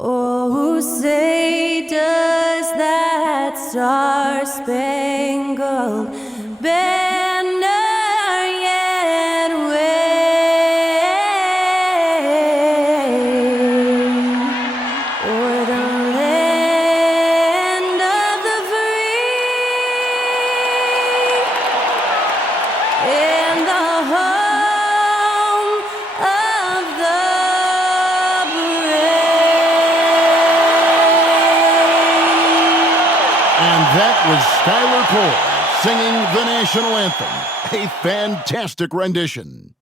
Oh, say does that star-spangled banner yet wave o'er the land of the free and the home of the That was Skylar Cole singing the national anthem. A fantastic rendition.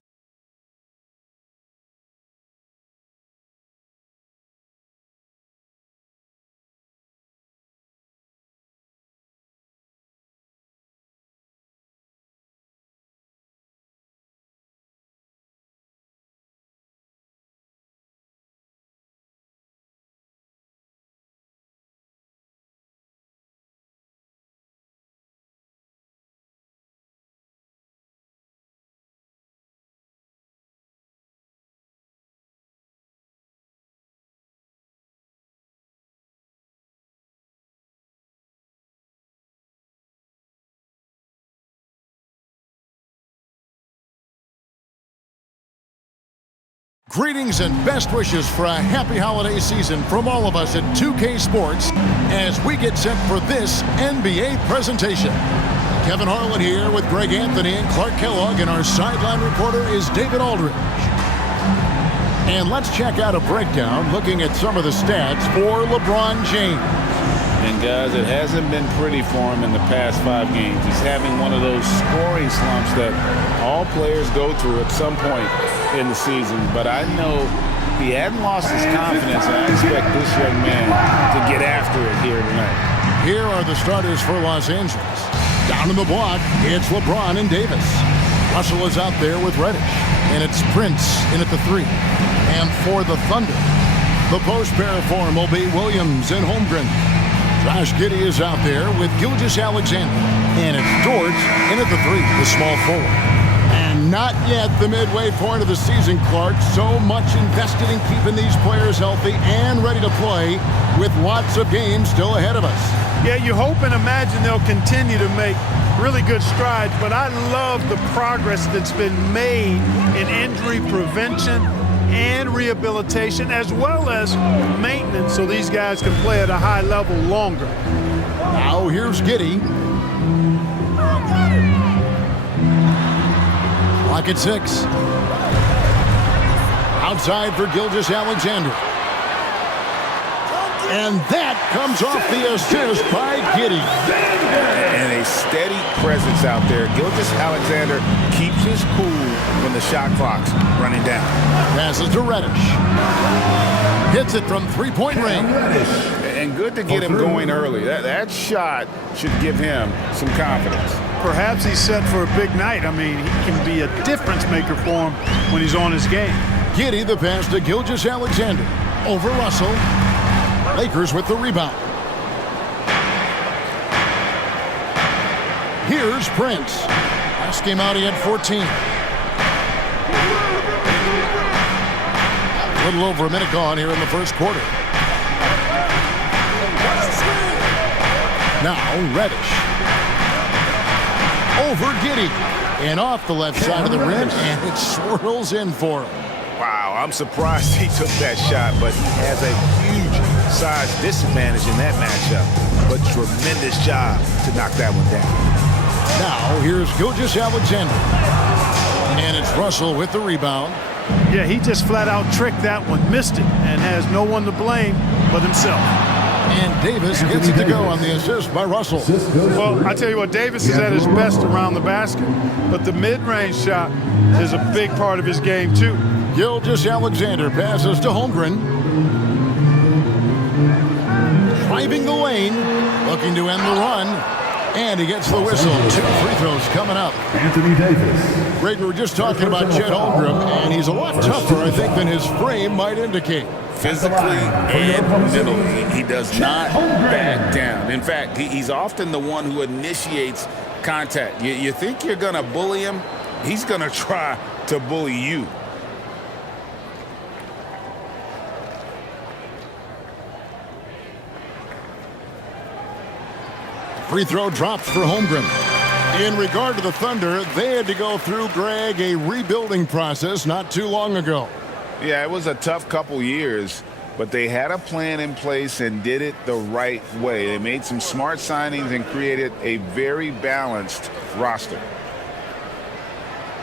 Greetings and best wishes for a happy holiday season from all of us at 2K Sports as we get set for this NBA presentation. Kevin Harlan here with Greg Anthony and Clark Kellogg, and our sideline reporter is David Aldridge. And let's check out a breakdown looking at some of the stats for LeBron James. And guys, it hasn't been pretty for him in the past 5 games. He's having one of those scoring slumps that all players go through at some point in the season. But I know he hadn't lost his confidence, and I expect this young man to get after it here tonight. Here are the starters for Los Angeles. Down in the block, it's LeBron and Davis. Russell is out there with Reddish, and it's Prince in at the 3. And for the Thunder, the post pair form will be Williams and Holmgren. Josh Giddey is out there with Gilgeous-Alexander. And it's George in at the 3, the small forward. And not yet the midway point of the season, Clark. So much invested in keeping these players healthy and ready to play with lots of games still ahead of us. Yeah, you hope and imagine they'll continue to make really good strides, but I love the progress that's been made in injury prevention and rehabilitation, as well as maintenance, so these guys can play at a high level longer. Now here's Giddey. Clock at 6. Outside for Gilgeous-Alexander. And that comes off the assist by Giddey. And a steady presence out there. Gilgeous-Alexander keeps his cool when the shot clock's running down. Passes to Reddish. Hits it from three-point range. And good to get him going early. That shot should give him some confidence. Perhaps he's set for a big night. I mean, he can be a difference maker for him when he's on his game. Giddey the pass to Gilgeous-Alexander. Over Russell. Lakers with the rebound. Here's Prince. Last game out, he had 14. A little over a minute gone here in the first quarter. Now Reddish. Over Giddey. And off the left side of the rim, and it swirls in for him. Wow, I'm surprised he took that shot, but he has a huge size disadvantage in that matchup. But tremendous job to knock that one down. Now here's Gilgeous-Alexander. And it's Russell with the rebound. Yeah, he just flat out tricked that one, missed it, and has no one to blame but himself. And Davis gets it to go on the assist by Russell. Well, I tell you what, Davis is at his best around the basket, but the mid-range shot is a big part of his game too. Gilgeous-Alexander passes to Holmgren. Driving the lane, looking to end the run. And he gets the whistle. 2 free throws coming up. Anthony Davis. Greg, we were just talking about Chet Holmgren, and he's a lot tougher, I think, than his frame might indicate. Physically and mentally, he does not back down. In fact, he's often the one who initiates contact. You think you're going to bully him, he's going to try to bully you. Free throw dropped for Holmgren. In regard to the Thunder, they had to go through, Greg, a rebuilding process not too long ago. Yeah, it was a tough couple years, but they had a plan in place and did it the right way. They made some smart signings and created a very balanced roster.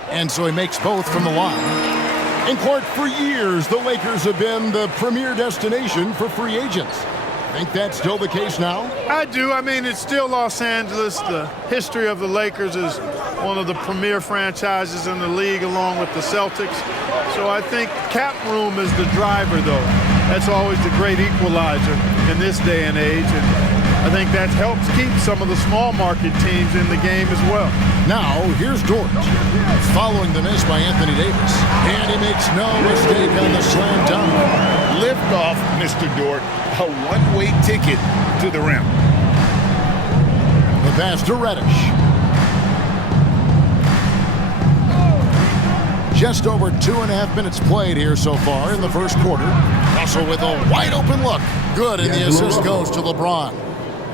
And so he makes both from the line. In court, for years, the Lakers have been the premier destination for free agents. Think that's still the case now? I do. I mean, it's still Los Angeles. The history of the Lakers is one of the premier franchises in the league along with the Celtics. So I think cap room is the driver, though. That's always the great equalizer in this day and age. And I think that helps keep some of the small market teams in the game as well. Now, here's Dort. Following the miss by Anthony Davis. And he makes no mistake on the slam dunk. Lift off, Mr. Dort. A one-way ticket to the rim. The pass to Reddish. Just over 2.5 minutes played here so far in the first quarter. Russell with a wide-open look. Good, and the assist goes to LeBron.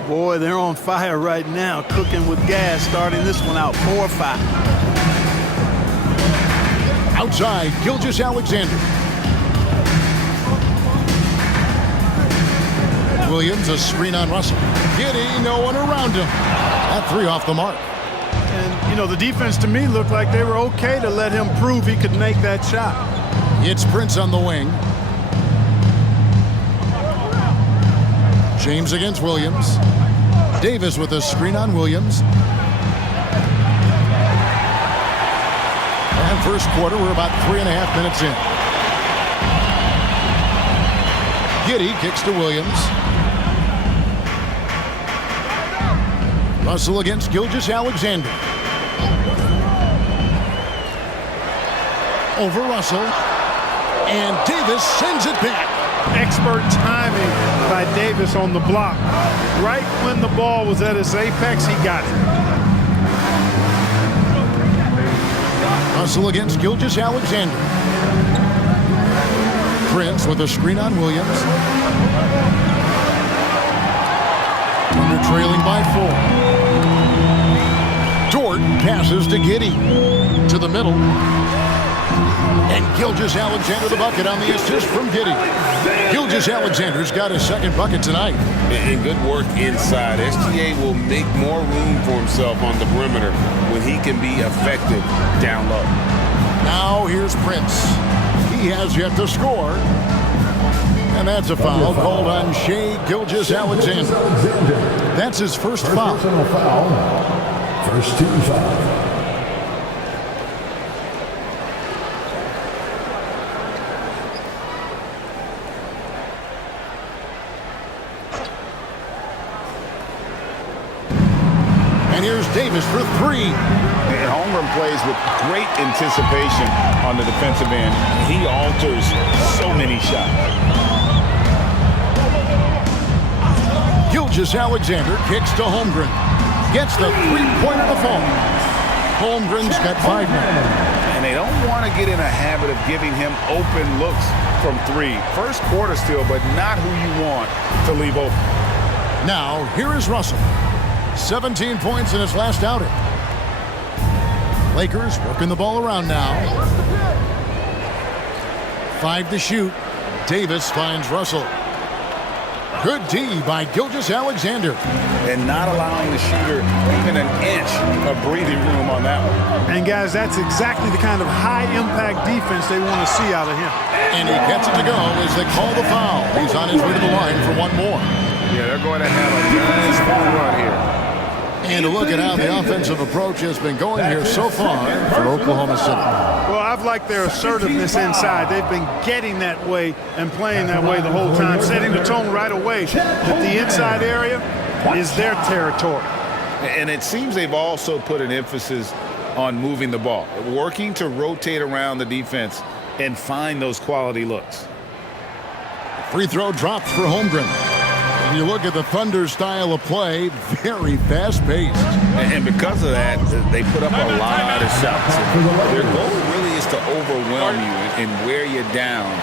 Boy, they're on fire right now, cooking with gas, starting this one out 4-5. Outside, Gilgeous-Alexander. Williams, a screen on Russell. Giddey, no one around him. That three off the mark. And, you know, the defense to me looked like they were okay to let him prove he could make that shot. It's Prince on the wing. James against Williams. Davis with a screen on Williams. And first quarter, we're about 3.5 minutes in. Giddey kicks to Williams. Russell against Gilgeous-Alexander. Over Russell. And Davis sends it back. Expert timing by Davis on the block. Right when the ball was at its apex, he got it. Russell against Gilgeous-Alexander. Prince with a screen on Williams. Thunder trailing by 4. Dort passes to Giddey. To the middle. And Gilgeous-Alexander the bucket on the assist from Giddey. Gilgeous-Alexander's got his second bucket tonight. And good work inside. SGA will make more room for himself on the perimeter when he can be effective down low. Now here's Prince. He has yet to score. And that's a foul called on Shai Gilgeous-Alexander. That's his first foul. First team foul. And here's Davis for three. And Holmgren plays with great anticipation on the defensive end. He alters so many shots. Gilgeous-Alexander kicks to Holmgren. Gets the three-pointer to fall. Holmgren's got 5 now. And they don't want to get in a habit of giving him open looks from three. First quarter still, but not who you want to leave open. Now, here is Russell. 17 points in his last outing. Lakers working the ball around now. 5 to shoot. Davis finds Russell. Good D by Gilgeous-Alexander. And not allowing the shooter even an inch of breathing room on that one. And, guys, that's exactly the kind of high-impact defense they want to see out of him. And he gets it to go as they call the foul. He's on his way to the line for one more. Yeah, they're going to have a nice long run here. And to look at how the offensive approach has been going here so far for Oklahoma City. Well, I've liked their assertiveness inside. They've been getting that way and playing that way the whole time, setting the tone right away that the inside area is their territory. And it seems they've also put an emphasis on moving the ball, working to rotate around the defense and find those quality looks. Free throw dropped for Holmgren. When you look at the Thunder style of play, very fast-paced. And because of that, they put up a lot of shots. Their goal really is to overwhelm you and wear you down.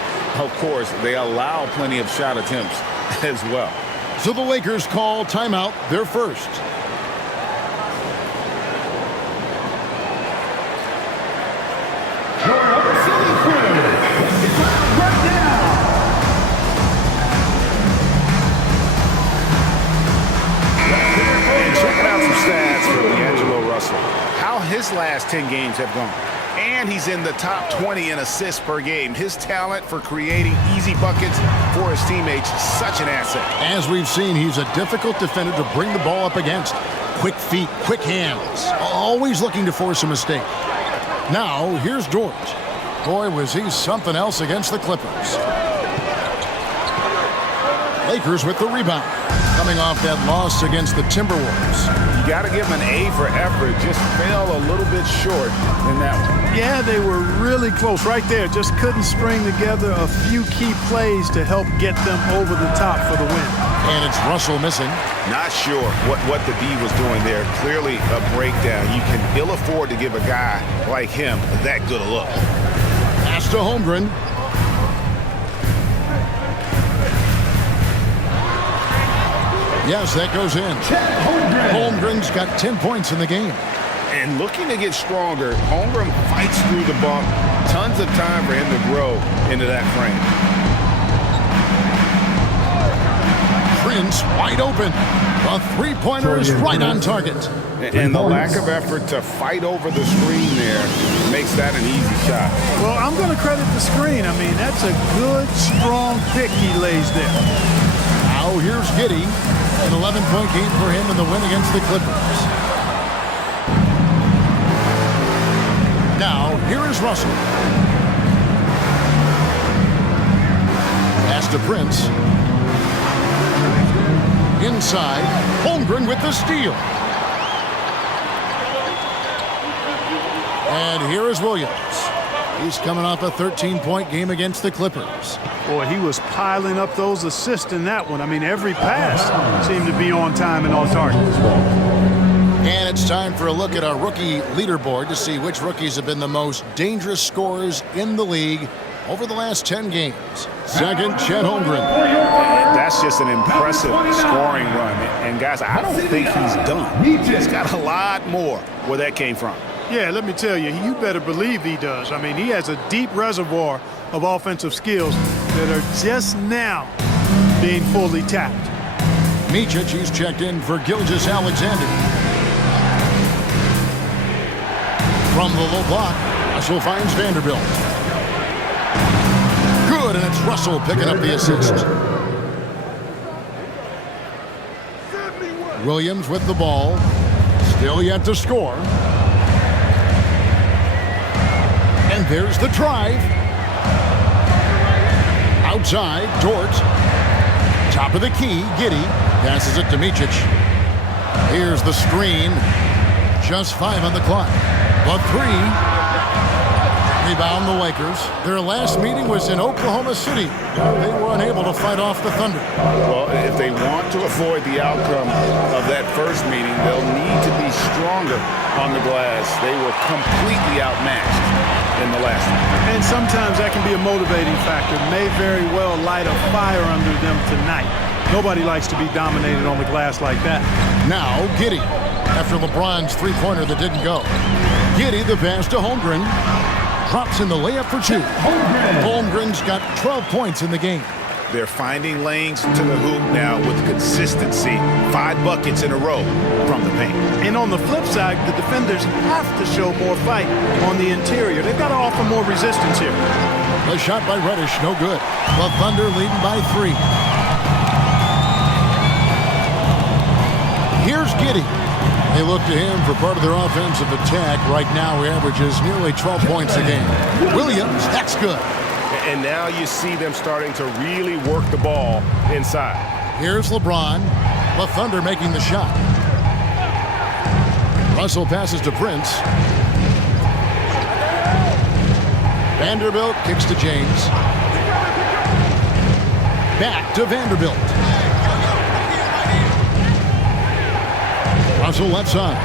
Of course, they allow plenty of shot attempts as well. So the Lakers call timeout, their first. his last 10 games have gone. And he's in the top 20 in assists per game. His talent for creating easy buckets for his teammates is such an asset. As we've seen, he's a difficult defender to bring the ball up against. Quick feet, quick hands, always looking to force a mistake. Now, here's Dort. Boy, was he something else against the Clippers. Lakers with the rebound, coming off that loss against the Timberwolves. You got to give him an A for effort. Just fell a little bit short in that one. Yeah, they were really close right there. Just couldn't string together a few key plays to help get them over the top for the win. And it's Russell missing. Not sure what the D was doing there. Clearly a breakdown. You can ill afford to give a guy like him that good a look. Pass to Holmgren. Yes, that goes in. Holmgren's got 10 points in the game. And looking to get stronger, Holmgren fights through the bump. Tons of time for him to grow into that frame. Prince wide open. A three-pointer is right on target. And the lack of effort to fight over the screen there makes that an easy shot. Well, I'm going to credit the screen. I mean, that's a good, strong pick he lays there. Now here's Giddey. An 11-point game for him in the win against the Clippers. Now, here is Russell. Pass to Prince. Inside, Holmgren with the steal. And here is Williams. He's coming off a 13-point game against the Clippers. Boy, he was piling up those assists in that one. I mean, every pass seemed to be on time and on target. And it's time for a look at our rookie leaderboard to see which rookies have been the most dangerous scorers in the league over the last 10 games. Second, Chet Holmgren. That's just an impressive scoring run. And guys, I don't think he's done. He's got a lot more where that came from. Yeah, let me tell you, you better believe he does. I mean, he has a deep reservoir of offensive skills that are just now being fully tapped. Micic, he's checked in for Gilgeous-Alexander. From the low block, Russell finds Vanderbilt. Good, and it's Russell picking up the assist. Williams with the ball. Still yet to score. And there's the drive. Outside, Dort. Top of the key, Giddey. Passes it to Micic. Here's the screen. Just 5 on the clock. But 3. Rebound the Lakers. Their last meeting was in Oklahoma City. They were unable to fight off the Thunder. Well, if they want to avoid the outcome of that first meeting, they'll need to be stronger on the glass. They were completely outmatched in the last one. And sometimes that can be a motivating factor. May very well light a fire under them tonight. Nobody likes to be dominated on the glass like that. Now, Giddey. After LeBron's three-pointer that didn't go. Giddey, the pass to Holmgren. Drops in the layup for 2. Holmgren's got 12 points in the game. They're finding lanes to the hoop now with consistency. 5 buckets in a row from the paint. And on the flip side, the defenders have to show more fight on the interior. They've got to offer more resistance here. A shot by Reddish, no good. The Thunder leading by 3. Here's Giddey. They look to him for part of their offensive attack. Right now, he averages nearly 12 points a game. Williams, that's good. And now you see them starting to really work the ball inside. Here's LeBron. The Thunder making the shot. Russell passes to Prince. Vanderbilt kicks to James. Back to Vanderbilt. Russell left side.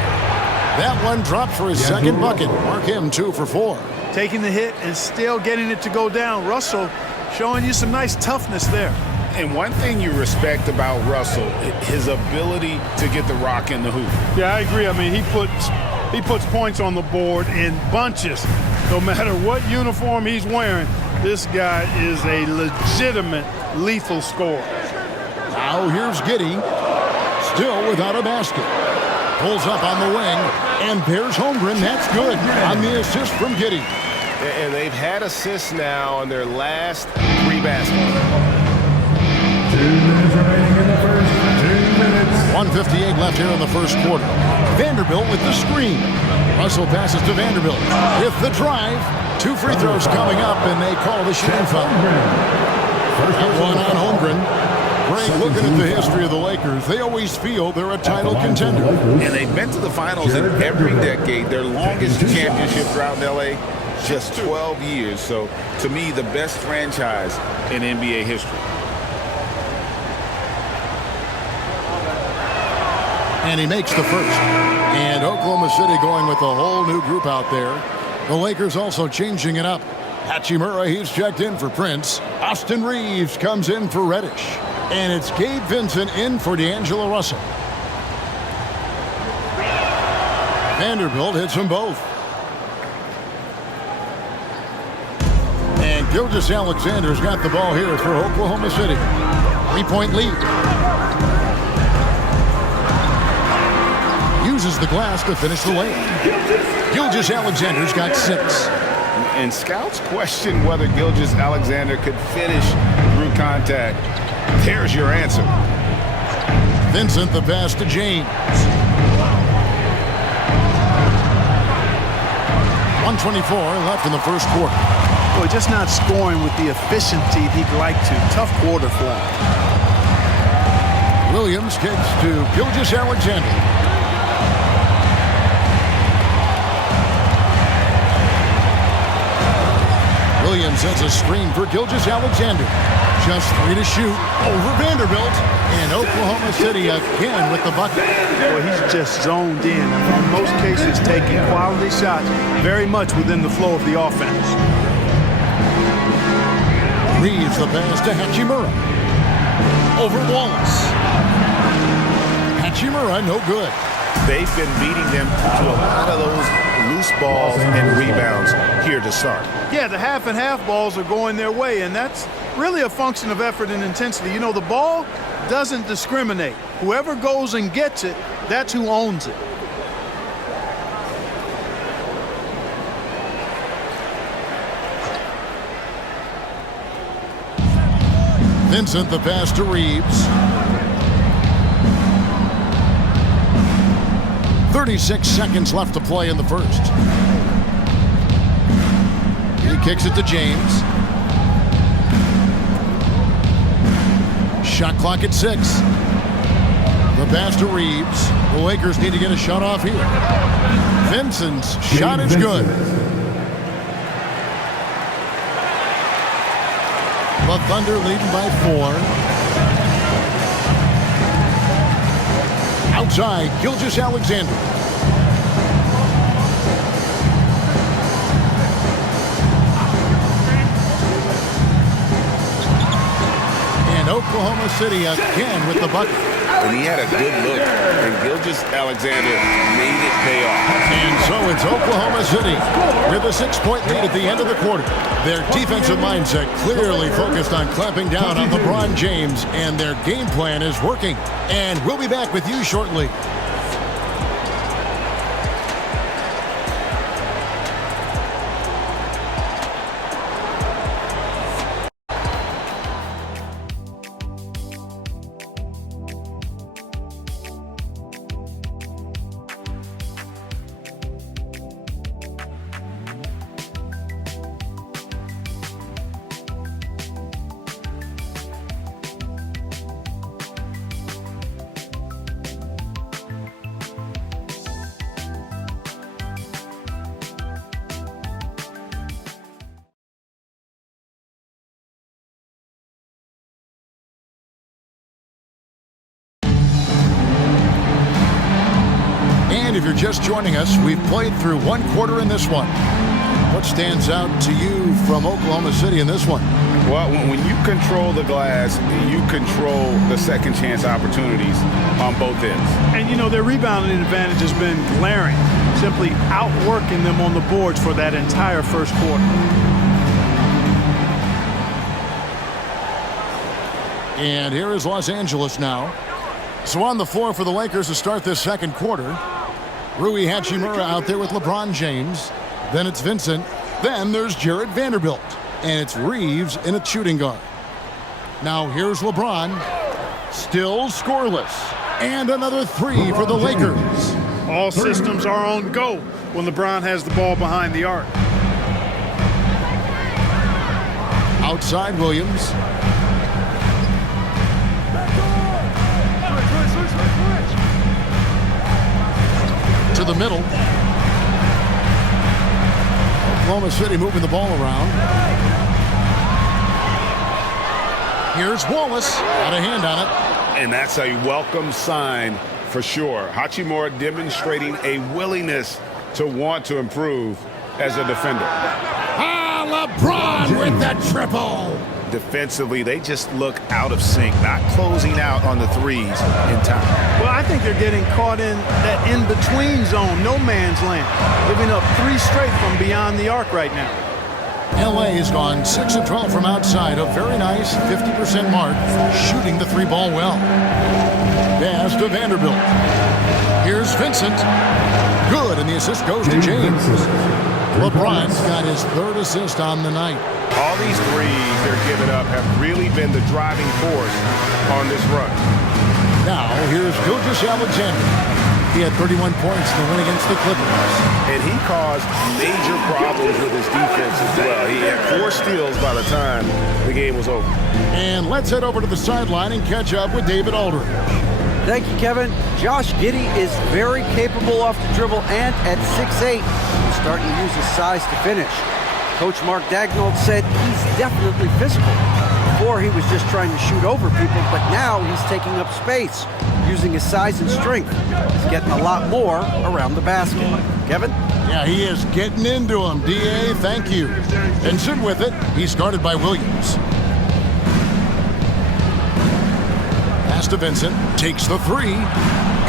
That one dropped for his second bucket. Mark him 2 for 4. Taking the hit and still getting it to go down. Russell showing you some nice toughness there. And one thing you respect about Russell, his ability to get the rock in the hoop. Yeah, I agree. I mean, he puts points on the board in bunches. No matter what uniform he's wearing, this guy is a legitimate lethal scorer. Now here's Giddey. Still without a basket. Pulls up on the wing. And there's Holmgren. That's good on the assist from Giddey. And they've had assists now on their last 3 baskets. 2 minutes remaining in the first. 2 minutes. 1:58 left here in the first quarter. Vanderbilt with the screen. Russell passes to Vanderbilt with the drive. 2 free throws coming up, and they call the shooting foul. That one on Holmgren. Greg, looking at the history of the Lakers, they always feel they're a title contender. And they've been to the finals in every decade. Their longest championship drought in L.A., just 12 years. So, to me, the best franchise in NBA history. And he makes the first. And Oklahoma City going with a whole new group out there. The Lakers also changing it up. Hachimura, he's checked in for Prince. Austin Reeves comes in for Reddish. And it's Gabe Vincent in for D'Angelo Russell. Vanderbilt hits them both. And Gilgeous-Alexander's got the ball here for Oklahoma City. 3-point lead. Uses the glass to finish the layup. Gilgeous-Alexander's got 6. And scouts question whether Gilgeous-Alexander could finish through contact. There's your answer. Vincent the pass to James. 1:24 left in the first quarter. Boy, just not scoring with the efficiency he'd like to. Tough quarter for him. Williams kicks to Gilgeous-Alexander. Williams sets a screen for Gilgeous-Alexander. Just 3 to shoot over Vanderbilt. And Oklahoma City again with the bucket. Boy, he's just zoned in. In most cases, taking quality shots very much within the flow of the offense. Reeves the pass to Hachimura. Over Wallace. Hachimura, no good. They've been beating them to a lot of those loose balls and rebounds here to start. Yeah, the half and half balls are going their way, and that's really a function of effort and intensity. You know, the ball doesn't discriminate. Whoever goes and gets it, that's who owns it. Vincent the pass to Reeves. 36 seconds left to play in the first. He kicks it to James. Shot clock at 6. The pass to Reeves. The Lakers need to get a shot off here. Vincent's shot is good. The Thunder leading by 4. Outside, Gilgeous-Alexander. And Oklahoma City again with the bucket. And he had a good look, and Gilgeous-Alexander made it pay off. And so it's Oklahoma City with a 6-point lead at the end of the quarter. Their defensive mindset clearly focused on clamping down on LeBron James, and their game plan is working. And we'll be back with you shortly. If you're just joining us, we've played through one quarter in this one. What stands out to you from Oklahoma City in this one? Well, when you control the glass, you control the second chance opportunities on both ends. And, you know, their rebounding advantage has been glaring, simply outworking them on the boards for that entire first quarter. And here is Los Angeles now. So on the floor for the Lakers to start this second quarter. Rui Hachimura out there with LeBron James. Then it's Vincent. Then there's Jared Vanderbilt. And it's Reeves in a shooting guard. Now here's LeBron. Still scoreless. And another three for the Lakers. All systems are on go when LeBron has the ball behind the arc. Outside Williams. To the middle. Oklahoma City moving the ball around. Here's Wallace. Got a hand on it. And that's a welcome sign for sure. Hachimura demonstrating a willingness to want to improve as a defender. LeBron with the triple. Defensively, they just look out of sync, not closing out on the threes in time. Well, I think they're getting caught in that in-between zone, no man's land, giving up 3 straight from beyond the arc right now. LA has gone 6 of 12 from outside, a very nice 50% mark, shooting the 3-ball well. Pass to Vanderbilt. Here's Vincent. Good, and the assist goes to James. LeBron's got his 3rd assist on the night. All these threes they're giving up have really been the driving force on this run. Now, here's Gilgeous-Alexander. He had 31 points in the win against the Clippers. And he caused major problems with his defense as well. He had 4 steals by the time the game was over. And let's head over to the sideline and catch up with David Aldridge. Thank you, Kevin. Josh Giddey is very capable off the dribble, and at 6'8", he's starting to use his size to finish. Coach Mark Daigneault said he's definitely physical. Before, he was just trying to shoot over people, but now he's taking up space, using his size and strength. He's getting a lot more around the basket. Kevin? Yeah, he is getting into him. D.A., thank you. Vincent with it. He's guarded by Williams. Pass to Vincent. Takes the 3.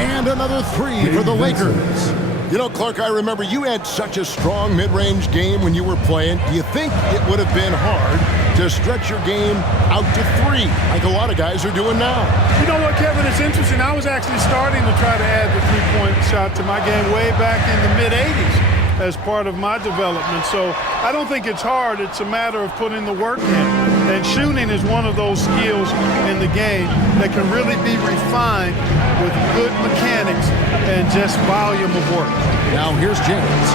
And another 3 for the Lakers. You know, Clark, I remember you had such a strong mid-range game when you were playing. Do you think it would have been hard to stretch your game out to 3, like a lot of guys are doing now? You know what, Kevin? It's interesting. I was actually starting to try to add the 3-point shot to my game way back in the mid-'80s as part of my development. So I don't think it's hard. It's a matter of putting the work in. And shooting is one of those skills in the game that can really be refined with good mechanics and just volume of work. Now here's James.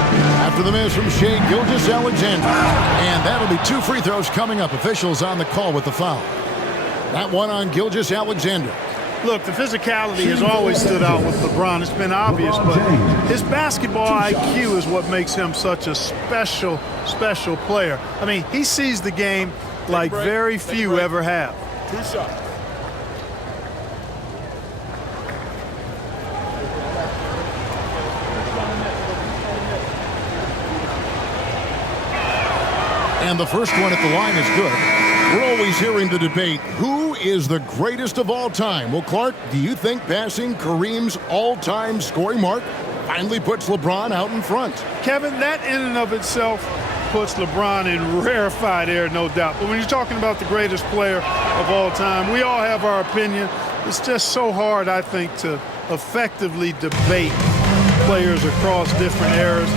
After the miss from Shai Gilgeous-Alexander. And that'll be 2 free throws coming up. Officials on the call with the foul. That one on Gilgeous-Alexander. Look, the physicality has always stood out with LeBron. It's been obvious, but his basketball IQ is what makes him such a special player. I mean, he sees the game like very few ever have. 2 shots. And the first one at the line is good. We're always hearing the debate, who is the greatest of all time? Well, Clark, do you think passing Kareem's all-time scoring mark finally puts LeBron out in front? Kevin, that in and of itself puts LeBron in rarefied air, no doubt. But when you're talking about the greatest player of all time, we all have our opinion. It's just so hard, I think, to effectively debate players across different eras.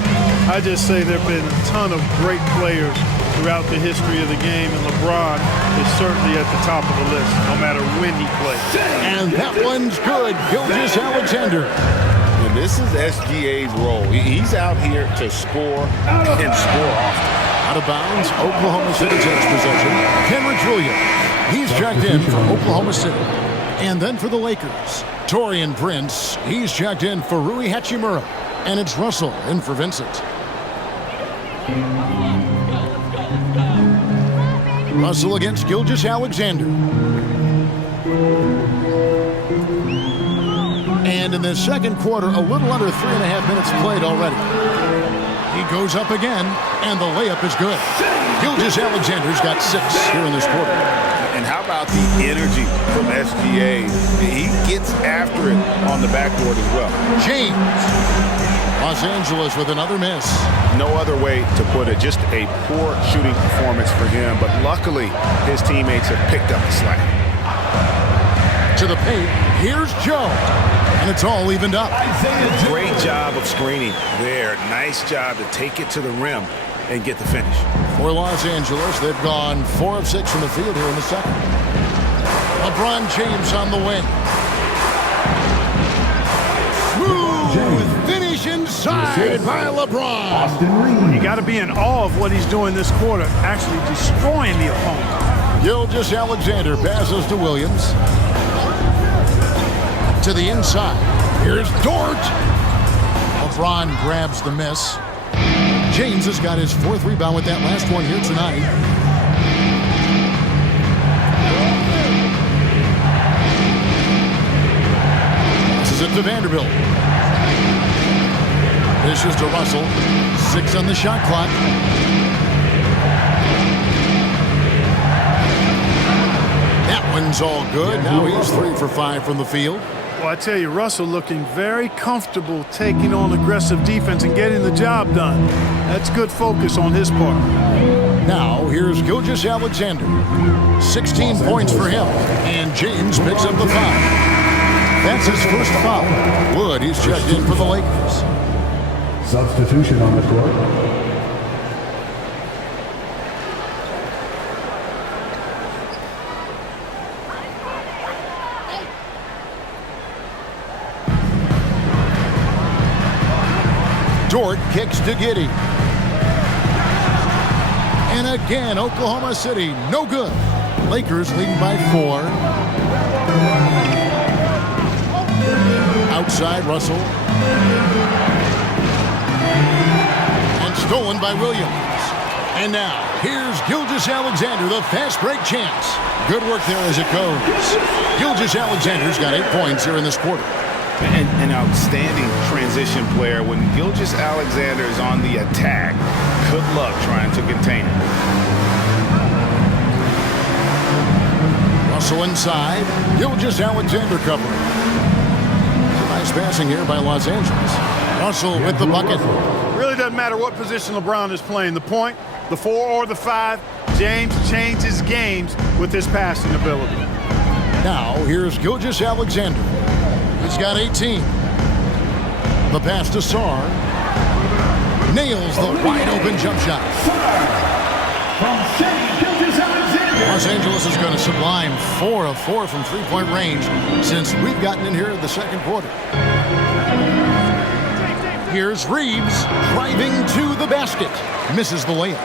I just say there have been a ton of great players throughout the history of the game, and LeBron is certainly at the top of the list, no matter when he plays. And that one's good. Gilgeous-Alexander. And this is SGA's role. He's out here to score and score often. Out of bounds, Oklahoma City takes possession. Kenrich Williams. He's checked in for Oklahoma City. And then for the Lakers, Taurean Prince. He's checked in for Rui Hachimura. And it's Russell in for Vincent. Russell against Gilgeous-Alexander. And in the second quarter, a little under 3.5 minutes played already. He goes up again, and the layup is good. Gilgeous-Alexander's got 6 here in this quarter. And how about the energy from SGA? He gets after it on the backboard as well. James. Los Angeles with another miss. No other way to put it. Just a poor shooting performance for him. But luckily, his teammates have picked up the slack. To the paint. Here's Joe. And it's all evened up. Great job of screening there. Nice job to take it to the rim and get the finish. For Los Angeles, they've gone 4 of 6 from the field here in the second. LeBron James on the wing. Smooth finish inside by LeBron. You got to be in awe of what he's doing this quarter, actually destroying the opponent. Gilgeous-Alexander passes to Williams. To the inside. Here's Dort. LeBron grabs the miss. James has got his 4th rebound with that last one here tonight. Passes it to Vanderbilt. Dishes to Russell. 6 on the shot clock. That one's all good. Now he's 3 for 5 from the field. Well, I tell you, Russell looking very comfortable taking on aggressive defense and getting the job done. That's good focus on his part. Now, here's Gilgeous-Alexander. 16 points for him, and James picks up the foul. That's his first foul. Wood, he's checked in for the Lakers. Substitution on the court. Dort kicks to Giddey. And again, Oklahoma City, no good. Lakers leading by 4. Outside, Russell. And stolen by Williams. And now, here's Gilgeous-Alexander, the fast break chance. Good work there as it goes. Gilgeous-Alexander's got 8 points here in this quarter. An outstanding transition player. When Gilgeous-Alexander is on the attack, good luck trying to contain him. Russell inside. Gilgeous-Alexander covering. Nice passing here by Los Angeles. Russell with the bucket. Really doesn't matter what position LeBron is playing, the point, the 4 or the 5. James changes games with his passing ability. Now, here's Gilgeous-Alexander. He's got 18. The pass to Sarr. Nails the wide-open jump shot. Los Angeles is going to sublime 4 of 4 from three-point range since we've gotten in here in the second quarter. Here's Reeves driving to the basket. Misses the layup.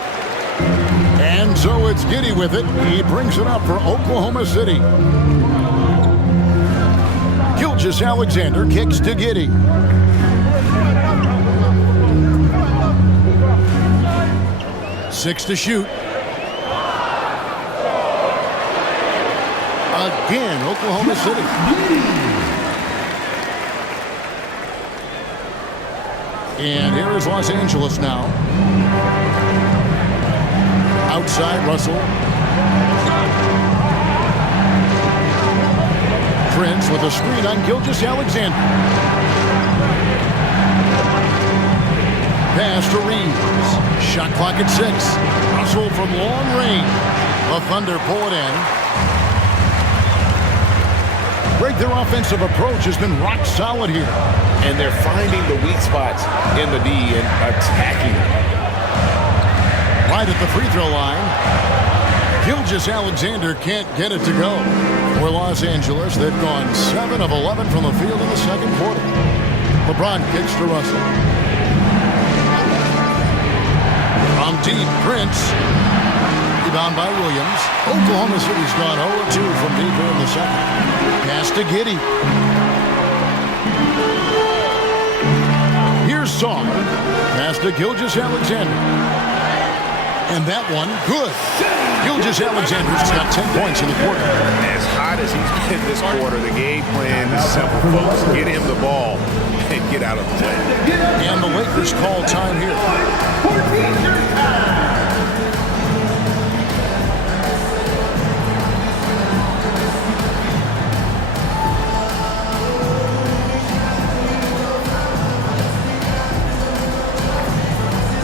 And so it's Giddey with it. He brings it up for Oklahoma City. Gilgeous-Alexander kicks to Giddey. Six to shoot. Again, Oklahoma City. And here is Los Angeles now. Outside, Russell. Prince with a screen on Gilgeous-Alexander. Pass to Reeves. Shot clock at 6. Russell from long range. The Thunder pull it in. Greg, their offensive approach has been rock solid here. And they're finding the weak spots in the D and attacking it. Right at the free throw line. Gilgeous-Alexander can't get it to go. For Los Angeles, they've gone 7 of 11 from the field in the second quarter. LeBron kicks to Russell. From deep, Prince. Rebound by Williams. Oklahoma City's gone 0-2 from deep here in the second. Pass to Giddey. Here's Sarr. Pass to Gilgeous-Alexander. And that one, good. Gilgeous-Alexander's got 10 points in the quarter. As hot as he's been this quarter, the game plan is simple, folks. Get him the ball and get out of the way. And the Lakers call time here.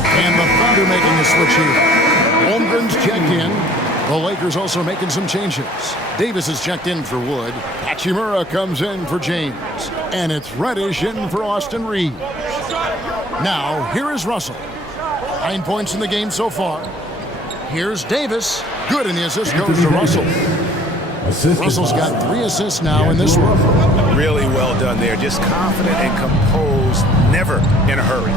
And the Thunder making a switch here. Holmgren's checked in. The Lakers also making some changes. Davis is checked in for Wood. Hachimura comes in for James. And it's Reddish in for Austin Reeves. Now, here is Russell. 9 points in the game so far. Here's Davis. Good, and the assist goes to Russell. Russell's got 3 assists now in this one. Really well done there. Just confident and composed, never in a hurry.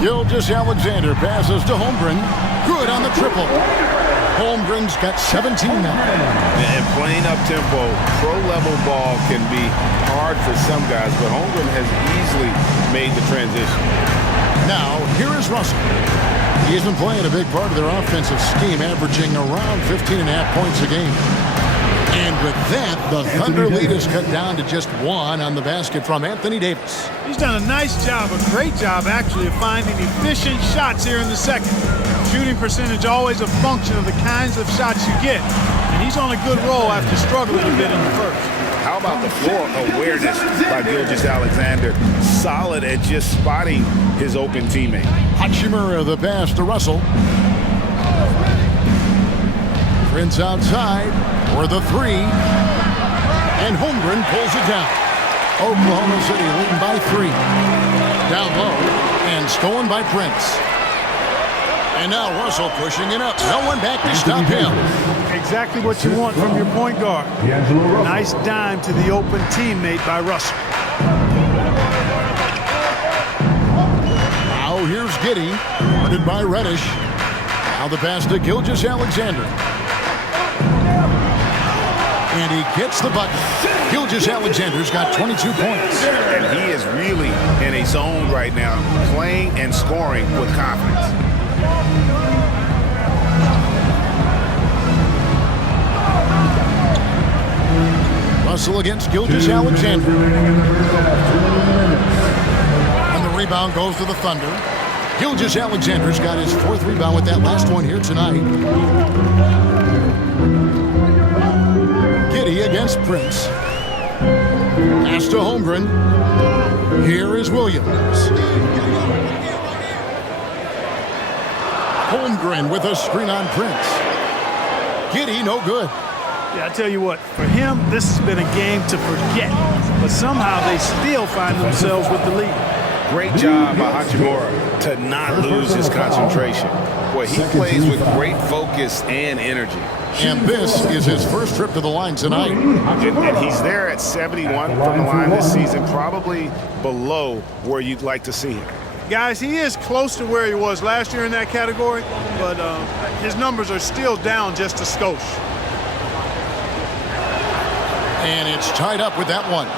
Gilgeous-Alexander passes to Holmgren. Good on the triple. Holmgren's got 17 now. And playing up-tempo, pro-level ball can be hard for some guys, but Holmgren has easily made the transition. Now, here is Russell. He's been playing a big part of their offensive scheme, averaging around 15.5 points a game. And with that, the Thunder lead is cut down to just 1 on the basket from Anthony Davis. He's done a nice job, a great job actually, of finding efficient shots here in the second. Shooting percentage always a function of the kinds of shots you get. And he's on a good roll after struggling a bit in the first. How about the floor awareness by Gilgeous-Alexander? Solid at just spotting his open teammate. Hachimura the pass to Russell. Prince outside for the 3. And Holmgren pulls it down. Oklahoma City leading by 3. Down low and stolen by Prince. And now Russell pushing it up. No one back to stop him. Exactly what you want from your point guard. Nice dime to the open teammate by Russell. Now here's Giddey, guarded by Reddish. Now the pass to Gilgeous-Alexander. And he gets the bucket. Gilgeous-Alexander's got 22 points. And he is really in a zone right now, playing and scoring with confidence. Russell against Gilgeous-Alexander. And the rebound goes to the Thunder. Gilgeous-Alexander's got his 4th rebound with that last one here tonight. Giddey against Prince. Pass to Holmgren. Here is Williams. Holmgren with a screen on Prince. Giddey, no good. Yeah, I tell you what, for him, this has been a game to forget. But somehow they still find themselves with the lead. Great job by Hachimura to not lose his concentration. Boy, he plays with great focus and energy. And this is his first trip to the line tonight. And he's there at 71 from the line this season, probably below where you'd like to see him. Guys, he is close to where he was last year in that category, but his numbers are still down just a skosh. And it's tied up with that one.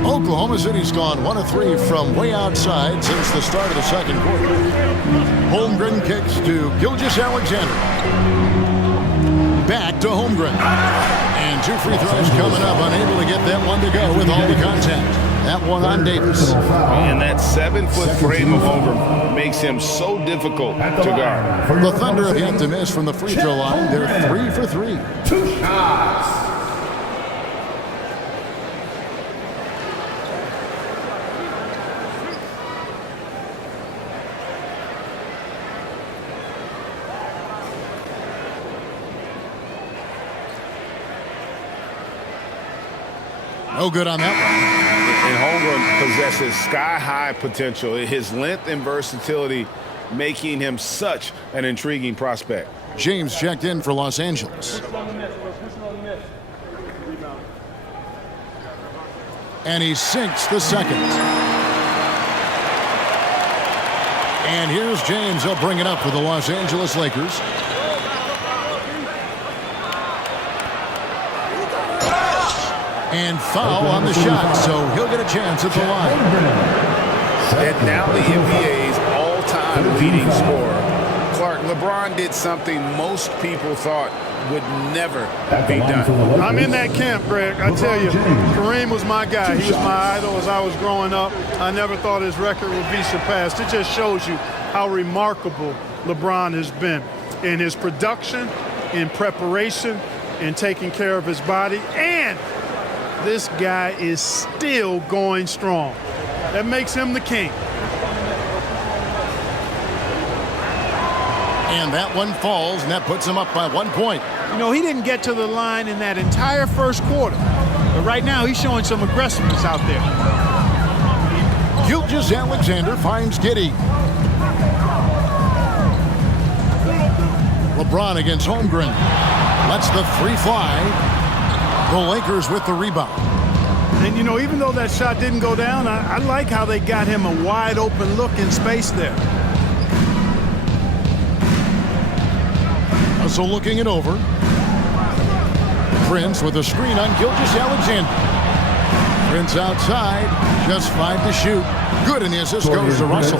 Oklahoma City's gone 1 of 3 from way outside since the start of the second quarter. Holmgren kicks to Gilgeous-Alexander. Back to Holmgren. And 2 free throws coming up, unable to get that one to go with all the contact. That one on Davis. And that 7-foot frame of Holmgren makes him so difficult to guard. The Thunder have yet to miss from the free throw line. They're 3 for 3. 2 shots. No good on that one. And Holmgren possesses sky-high potential. His length and versatility making him such an intriguing prospect. James checked in for Los Angeles. And he sinks the second. And here's James. He'll bring it up for the Los Angeles Lakers. And foul on the shot, so he'll get a chance at the line. And now the NBA's all-time leading scorer. Clark, LeBron did something most people thought would never be done. I'm in that camp, Greg. I tell you, Kareem was my guy. He was my idol as I was growing up. I never thought his record would be surpassed. It just shows you how remarkable LeBron has been in his production, in preparation, in taking care of his body, and this guy is still going strong. That makes him the king. And that one falls, and that puts him up by 1 point. You know, he didn't get to the line in that entire first quarter. But right now, he's showing some aggressiveness out there. Gilgeous-Alexander finds Giddey. LeBron against Holmgren. Lets the three fly. The Lakers with the rebound. And, you know, even though that shot didn't go down, I like how they got him a wide open look in space there. So looking it over. Prince with a screen on Gilgeous-Alexander. Prince outside, just 5 to shoot. Good, and the assist goes to Russell.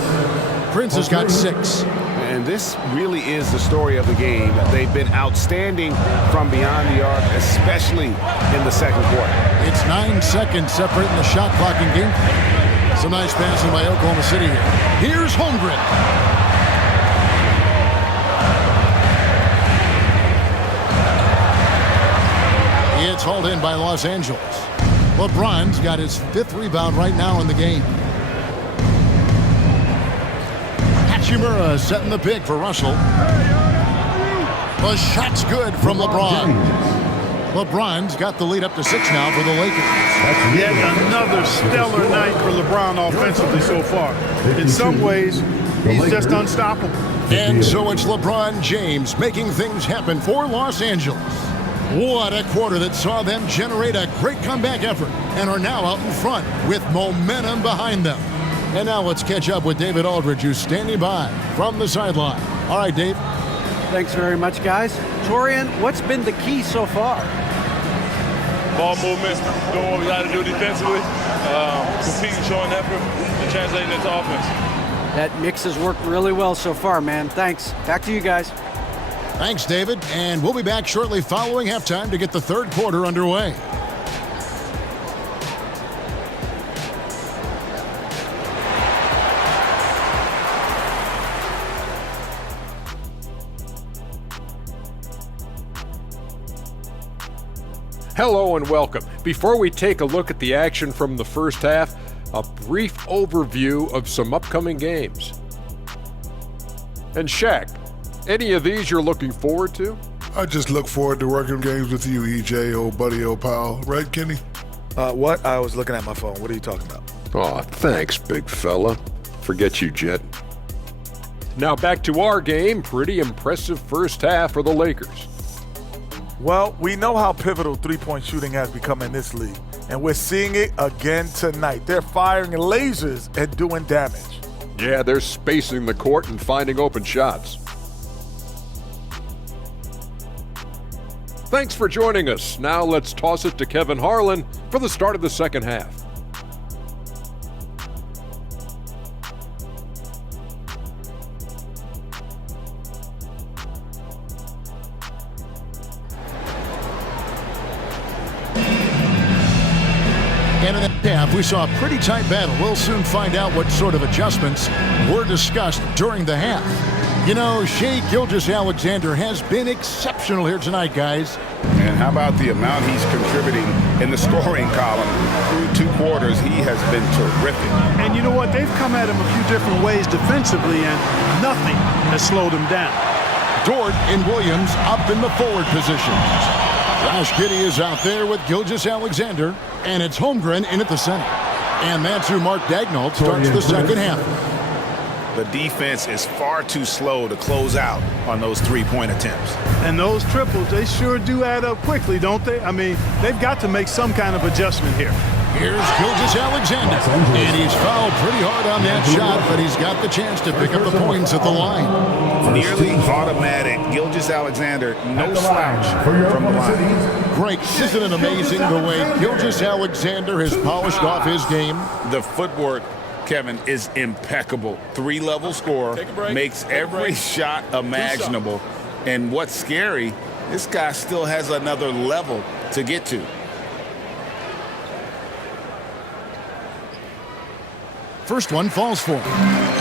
Prince has got 6. And this really is the story of the game. They've been outstanding from beyond the arc, especially in the second quarter. It's 9 seconds separating the shot clock and game. Some nice passing by Oklahoma City here. Here's Holmgren. It's hauled in by Los Angeles. LeBron's got his 5th rebound right now in the game. Hachimura setting the pick for Russell. The shot's good from LeBron. LeBron's got the lead up to 6 now for the Lakers. Yet another stellar night for LeBron offensively so far. In some ways, he's just unstoppable. And so it's LeBron James making things happen for Los Angeles. What a quarter that saw them generate a great comeback effort and are now out in front with momentum behind them. And now let's catch up with David Aldridge, who's standing by from the sideline. All right, Dave. Thanks very much, guys. Torian, what's been the key so far? Ball movement, doing what we got to do defensively, competing, showing effort, and translating into offense. That mix has worked really well so far, man. Thanks. Back to you guys. Thanks, David. And we'll be back shortly following halftime to get the third quarter underway. Hello and welcome. Before we take a look at the action from the first half, a brief overview of some upcoming games. And Shaq, any of these you're looking forward to? I just look forward to working games with you, EJ, old buddy, old pal. Right, Kenny? What? I was looking at my phone. What are you talking about? Aw, thanks, big fella. Forget you, Jet. Now back to our game. Pretty impressive first half for the Lakers. Well, we know how pivotal three-point shooting has become in this league, and we're seeing it again tonight. They're firing lasers and doing damage. Yeah, they're spacing the court and finding open shots. Thanks for joining us. Now let's toss it to Kevin Harlan for the start of the second half. And in that half, we saw a pretty tight battle. We'll soon find out what sort of adjustments were discussed during the half. You know, Shai Gilgeous-Alexander has been exceptional here tonight, guys. And how about the amount he's contributing in the scoring column? Through 2 quarters, he has been terrific. And you know what? They've come at him a few different ways defensively, and nothing has slowed him down. Dort and Williams up in the forward positions. Josh Giddey is out there with Gilgeous-Alexander, and it's Holmgren in at the center. And that's who Mark Daigneault starts the second half. The defense is far too slow to close out on those three-point attempts. And those triples, they sure do add up quickly, don't they? I mean, they've got to make some kind of adjustment here. Here's Gilgeous-Alexander, and he's fouled pretty hard on that shot, but he's got the chance to pick up the points at the line. Nearly automatic. Gilgeous-Alexander, no slouch from the line. Greg, isn't it amazing the way Gilgeous-Alexander has polished off his game? The footwork, Kevin, is impeccable. 3-level scorer, makes every shot imaginable. And what's scary, this guy still has another level to get to. First one falls for him.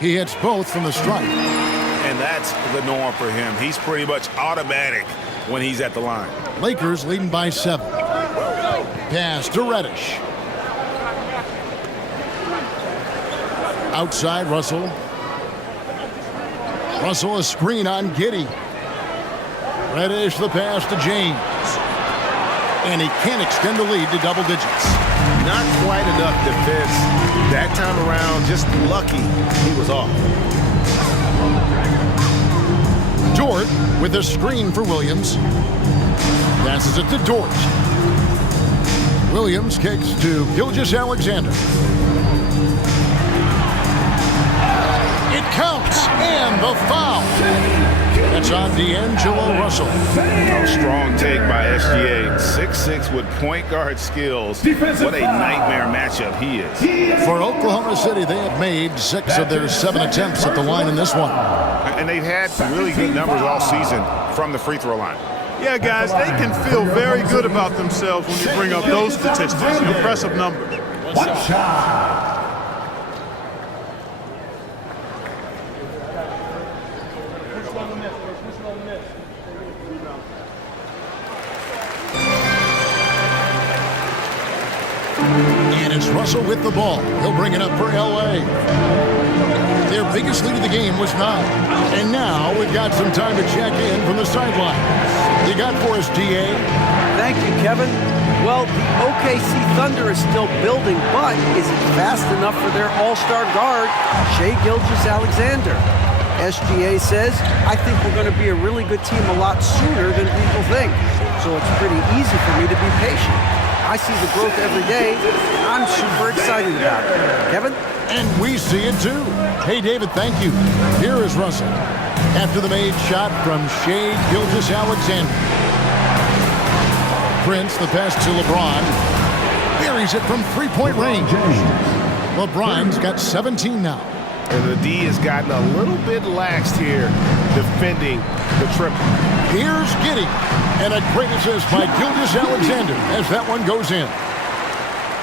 He hits both from the stripe. And that's the norm for him. He's pretty much automatic when he's at the line. Lakers leading by 7. Pass to Reddish. Outside, Russell. Russell a screen on Giddey. Reddish the pass to James. And he can't extend the lead to double digits. Not quite enough defense that time around. Just lucky he was off. Dort with a screen for Williams. Passes it to Dort. Williams kicks to Gilgeous-Alexander. It counts, and the foul. That's on D'Angelo Russell. A strong take by SGA. 6'6" with point guard skills. What a nightmare matchup he is. For Oklahoma City, they have made 6 of their 7 attempts at the line in this one. And they've had really good numbers all season from the free throw line. Yeah, guys, they can feel very good about themselves when you bring up those statistics. Impressive numbers. One shot. And it's Russell with the ball. He'll bring it up for L.A. Their biggest lead of the game was 9. And now we've got some time to check in from the sideline. You got for us, D.A.? Thank you, Kevin. Well, the OKC Thunder is still building, but is it fast enough for their all-star guard, Shai Gilgeous-Alexander? SGA says, I think we're going to be a really good team a lot sooner than people think. So it's pretty easy for me to be patient. I see the growth every day, and I'm super excited about it. Kevin? And we see it too. Hey, David, thank you. Here is Russell. After the made shot from Shai Gilgeous-Alexander. Prince, the pass to LeBron. Buries it from three-point range. LeBron's got 17 now. And the D has gotten a little bit laxed here defending the triple. Here's Giddey. And a great assist by Gilgeous-Alexander as that one goes in.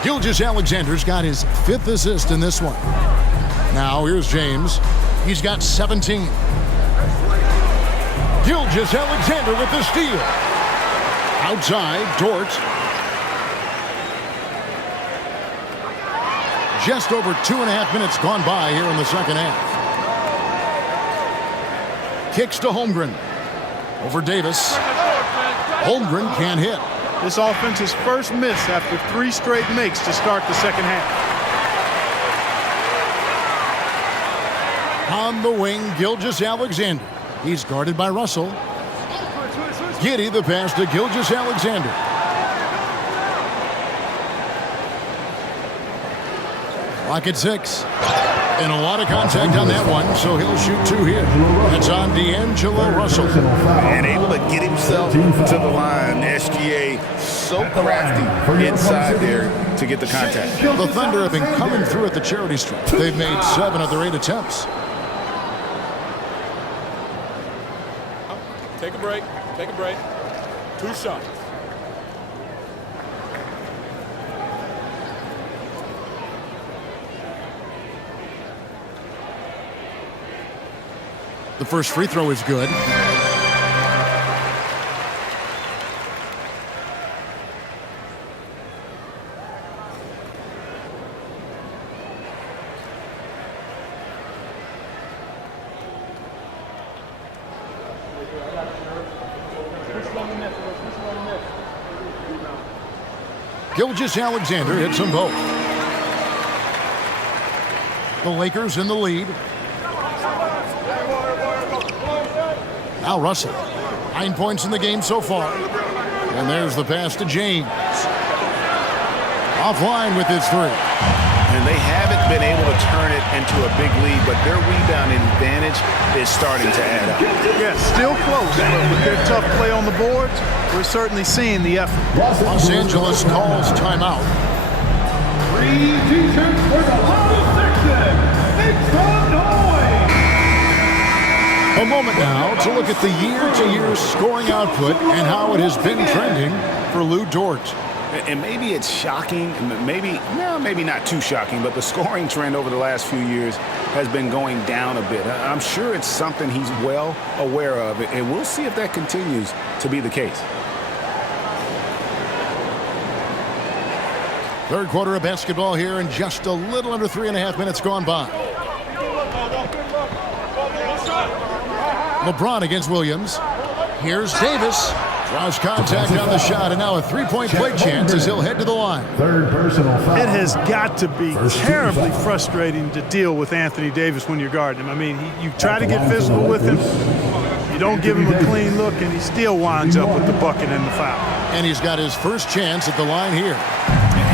Gilgeous-Alexander's got his 5th assist in this one. Now here's James. He's got 17. Gilgeous-Alexander with the steal. Outside, Dort. Just over 2.5 minutes gone by here in the second half. Kicks to Holmgren. Over Davis. Holmgren can't hit. This offense's first miss after 3 straight makes to start the second half. On the wing, Gilgeous-Alexander. He's guarded by Russell. Giddey the pass to Gilgeous-Alexander. Clock at 6. And a lot of contact on that one, so he'll shoot 2 here. That's on D'Angelo Russell. And able to get himself to the line. SGA so crafty inside there to get the contact. The Thunder have been coming through at the charity stripe. They've made 7 of their 8 attempts. Take a break. Take a break. 2 shots. The first free throw is good. Gilgeous-Alexander hits them both. The Lakers in the lead. Now Russell. 9 points in the game so far. And there's the pass to James. Offline with his 3. And they haven't been able to turn it into a big lead, but their rebounding advantage is starting to add up. Yeah, still close, but with their tough play on the boards, we're certainly seeing the effort. Los Angeles calls timeout. 3 t-shirts for the whole section. Make some noise. A moment now to look at the year-to-year scoring output and how it has been trending for Lou Dort. And maybe it's shocking, maybe not too shocking, but the scoring trend over the last few years has been going down a bit. I'm sure it's something he's well aware of, and we'll see if that continues to be the case. Third quarter of basketball here, and just a little under 3.5 minutes gone by. LeBron against Williams. Here's Davis. Draws contact on the shot, and now a three-point play chance as he'll head to the line. Third personal foul. It has got to be terribly frustrating to deal with Anthony Davis when you're guarding him. I mean, you try to get physical with him, you don't give him a clean look, and he still winds up with the bucket and the foul. And he's got his first chance at the line here.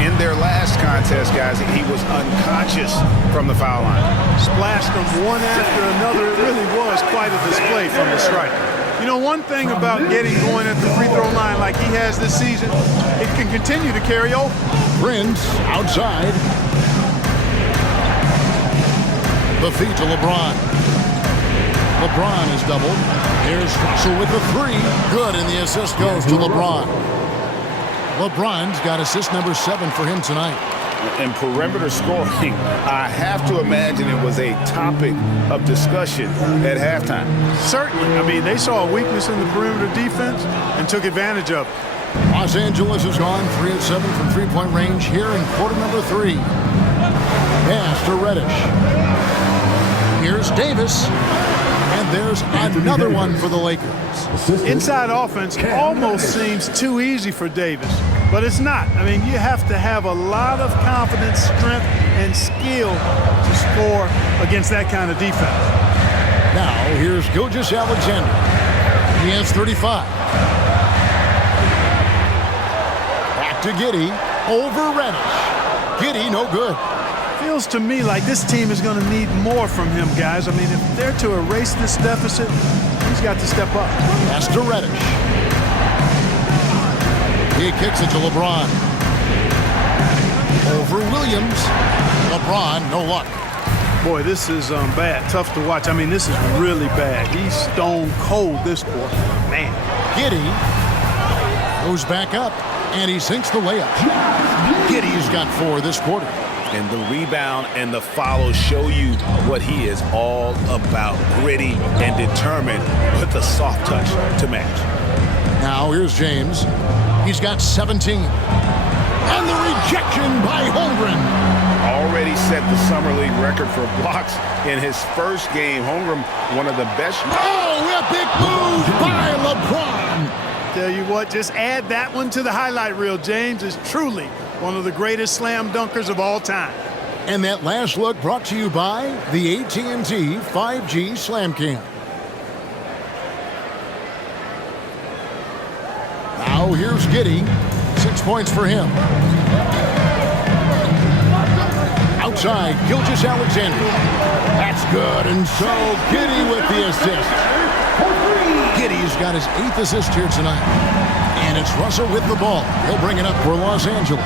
In their last contest, guys, he was unconscious from the foul line. Splashed them one after another. It really was quite a display from the striker. You know, one thing about getting going at the free throw line like he has this season, it can continue to carry over. Prince outside. The feed to LeBron. LeBron is doubled. Here's Russell with the three. Good, and the assist goes to LeBron. LeBron's got assist number 7 for him tonight. And perimeter scoring, I have to imagine it was a topic of discussion at halftime. Certainly. I mean, they saw a weakness in the perimeter defense and took advantage of it. Los Angeles has gone 3 of 7 from three-point range here in quarter number 3. Pass to Reddish. Here's Davis. And there's another one for the Lakers. Inside offense almost seems too easy for Davis, but it's not. I mean, you have to have a lot of confidence, strength, and skill to score against that kind of defense. Now, here's Gilgeous-Alexander. He has 35. Back to Giddey. Over Reddish. Giddey, no good. Feels to me like this team is going to need more from him, guys. I mean, if they're to erase this deficit, he's got to step up. Pass to Reddish. He kicks it to LeBron. Over Williams. LeBron, no luck. Boy, this is bad. Tough to watch. I mean, this is really bad. He's stone cold this quarter. Man. Giddey goes back up, and he sinks the layup. Giddey's got 4 this quarter. And the rebound and the follow show you what he is all about. Gritty and determined with the soft touch to match. Now here's James. He's got 17. And the rejection by Holmgren. Already set the Summer League record for blocks in his first game. Holmgren, one of the best. Oh, a big move by LeBron. Tell you what, just add that one to the highlight reel. James is truly one of the greatest slam dunkers of all time. And that last look brought to you by the AT&T 5G Slam Cam. Now here's Giddey. 6 points for him. Outside, Gilgeous-Alexander. That's good, and so Giddey with the assist. Giddey's got his 8th assist here tonight. And it's Russell with the ball. He'll bring it up for Los Angeles.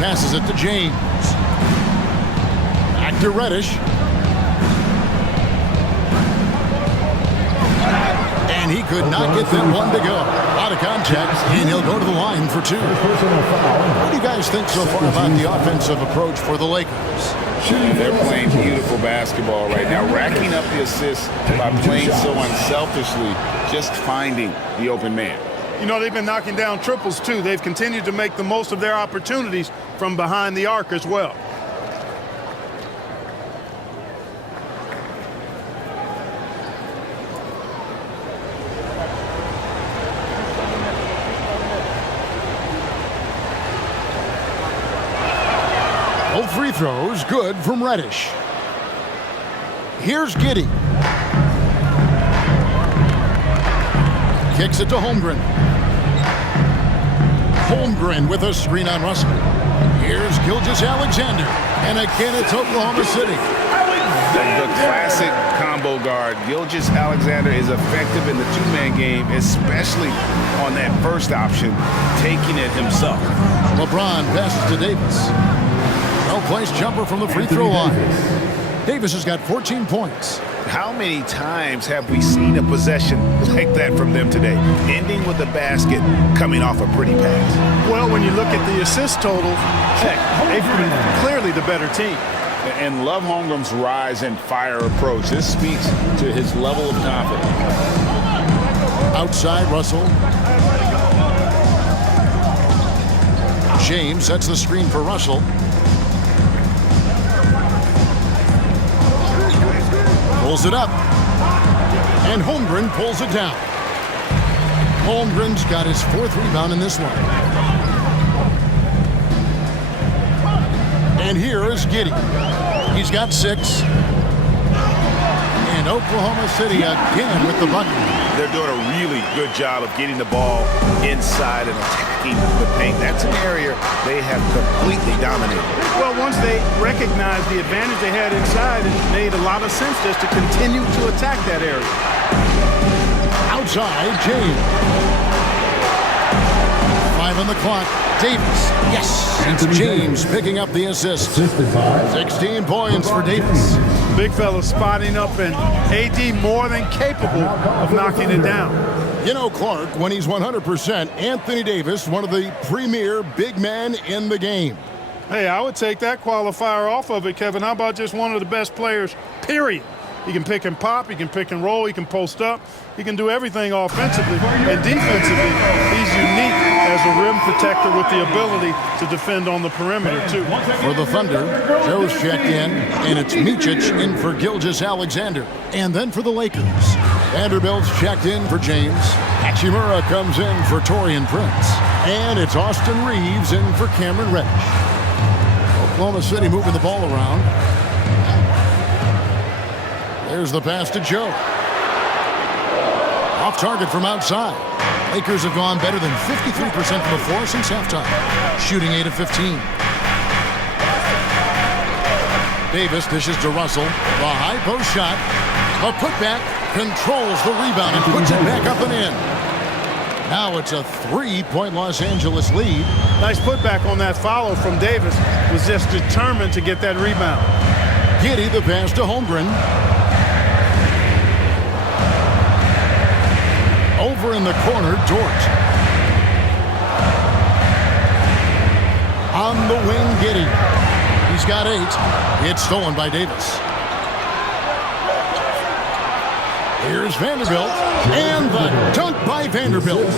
Passes it to James. Back to Reddish. And he could not get that one to go. Out of contact, and he'll go to the line for 2. What do you guys think so far about the offensive approach for the Lakers? They're playing beautiful basketball right now, racking up the assists by playing so unselfishly, just finding the open man. You know, they've been knocking down triples, too. They've continued to make the most of their opportunities from behind the arc as well. Both free throws good from Reddish. Here's Giddey. Kicks it to Holmgren. Holmgren with a screen on Russell. Here's Gilgeous-Alexander. And again, it's Oklahoma City. The classic combo guard. Gilgeous-Alexander is effective in the two-man game, especially on that first option, taking it himself. LeBron passes to Davis. No-place jumper from the free throw line. Davis has got 14 points. How many times have we seen a possession like that from them today, ending with a basket coming off a pretty pass? Well, when you look at the assist total, heck, they've been clearly the better team. And love Holmgren's rise and fire approach. This speaks to his level of confidence. Outside, Russell. James sets the screen for Russell. Pulls it up. And Holmgren pulls it down. Holmgren's got his 4th rebound in this one. And here is Giddey. He's got 6. And Oklahoma City again with the bucket. They're doing a really good job of getting the ball inside and attacking the paint. That's an area they have completely dominated. Well, once they recognized the advantage they had inside, it made a lot of sense just to continue to attack that area. Outside, James. 5 on the clock. Davis. Yes. It's James picking up the assist. 16 points for Davis. Big fella spotting up, and AD more than capable of knocking it down. You know, Clark, when he's 100%, Anthony Davis, one of the premier big men in the game. Hey, I would take that qualifier off of it, Kevin. How about just one of the best players, period? He can pick and pop, he can pick and roll, he can post up, he can do everything offensively. And defensively, he's unique as a rim protector with the ability to defend on the perimeter, too. For the Thunder, Joe's checked in, and it's Micic in for Gilgeous-Alexander. And then for the Lakers, Vanderbilt's checked in for James. Hachimura comes in for Taurean Prince. And it's Austin Reeves in for Cameron Reddish. Oklahoma City moving the ball around. There's the pass to Joe. Off target from outside. Lakers have gone better than 53% from the floor since halftime, shooting 8 of 15. Davis dishes to Russell. The high post shot. A putback, controls the rebound and puts it back up and in. Now it's a 3-point Los Angeles lead. Nice putback on that follow from Davis. Was just determined to get that rebound. Giddey the pass to Holmgren. Over in the corner, Dort. On the wing, Giddey. He's got 8. It's stolen by Davis. Here's Vanderbilt. And the dunk by Vanderbilt.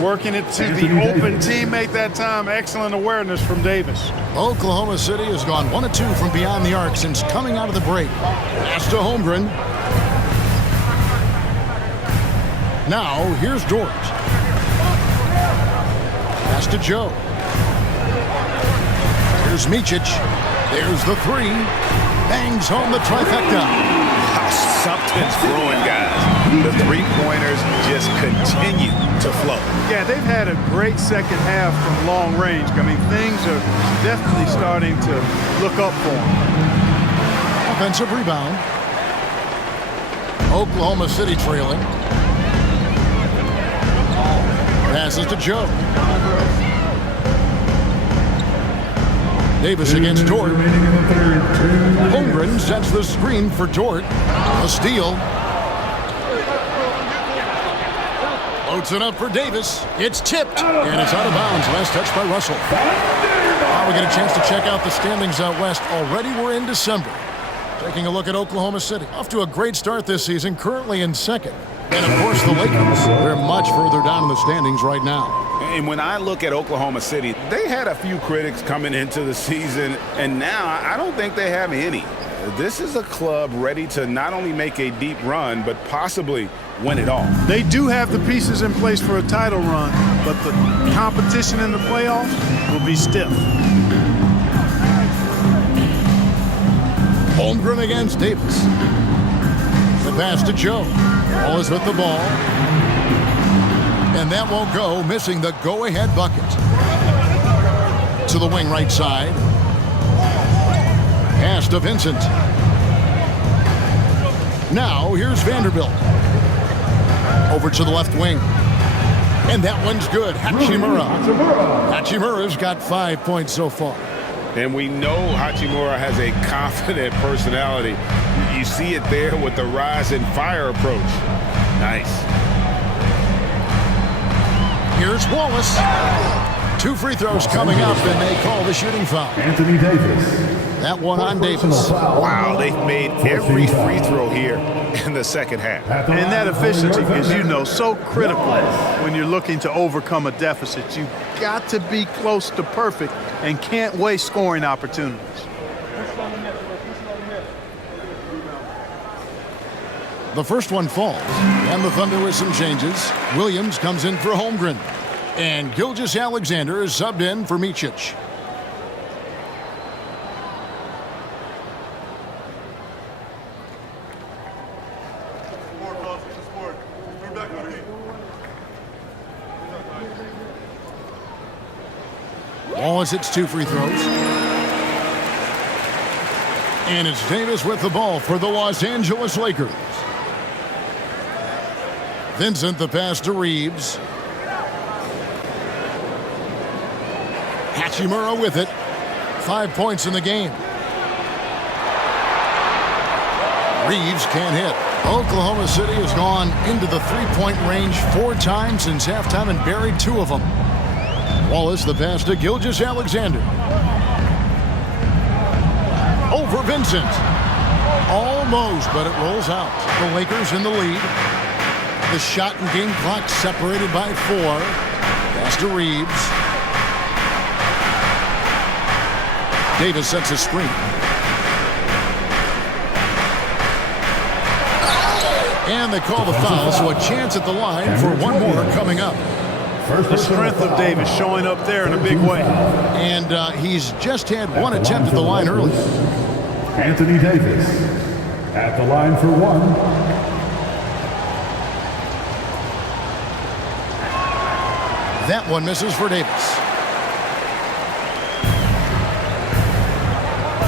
Working it to the open teammate that time. Excellent awareness from Davis. Oklahoma City has gone 1 of 2 from beyond the arc since coming out of the break. Pass to Holmgren. Now, here's Dort. Pass to Joe. Here's Micic. There's the 3. Bangs home the trifecta. Something's brewing, guys. The three-pointers just continue to flow. Yeah, they've had a great second half from long range. I mean, things are definitely starting to look up for them. Offensive rebound. Oklahoma City trailing. Passes to Joe. Davis against Dort. Holmgren sets the screen for Dort. A steal. Floats it up for Davis. It's tipped. And it's out of bounds. Last touch by Russell. Now we get a chance to check out the standings out west. Already we're in December. Taking a look at Oklahoma City. Off to a great start this season. Currently in second. And, of course, the Lakers. They're much further down in the standings right now. And when I look at Oklahoma City, they had a few critics coming into the season, and now I don't think they have any. This is a club ready to not only make a deep run, but possibly win it all. They do have the pieces in place for a title run, but the competition in the playoffs will be stiff. Holmgren against Davis. The pass to Joe. Ball is with the ball. And that won't go, missing the go-ahead bucket. To the wing right side. Pass to Vincent. Now, here's Vanderbilt. Over to the left wing. And that one's good. Hachimura. Hachimura's got 5 points so far. And we know Hachimura has a confident personality. You see it there with the rise and fire approach. Nice. Here's Wallace. 2 free throws coming up, and they call the shooting foul. Anthony Davis. That one on Davis. Wow, they've made every free throw here in the second half. And that efficiency is, you know, so critical when you're looking to overcome a deficit. You've got to be close to perfect and can't waste scoring opportunities. The first one falls, and the Thunder with some changes. Williams comes in for Holmgren, and Gilgeous-Alexander is subbed in for Micic. Wallace hits 2 free throws. And it's Davis with the ball for the Los Angeles Lakers. Vincent the pass to Reeves. Hachimura with it. 5 points in the game. Reeves can't hit. Oklahoma City has gone into the 3-point range 4 times since halftime and buried 2 of them. Wallace the pass to Gilgeous-Alexander. Over Vincent. Almost, but it rolls out. The Lakers in the lead. The shot and game clock separated by 4. Pass to Reeves. Davis sets a screen. And they call the foul, so a chance at the line for one more coming up. The strength of Davis showing up there in a big way. And he's just had 1 attempt at the line early. Anthony Davis at the line for 1. That one misses for Davis.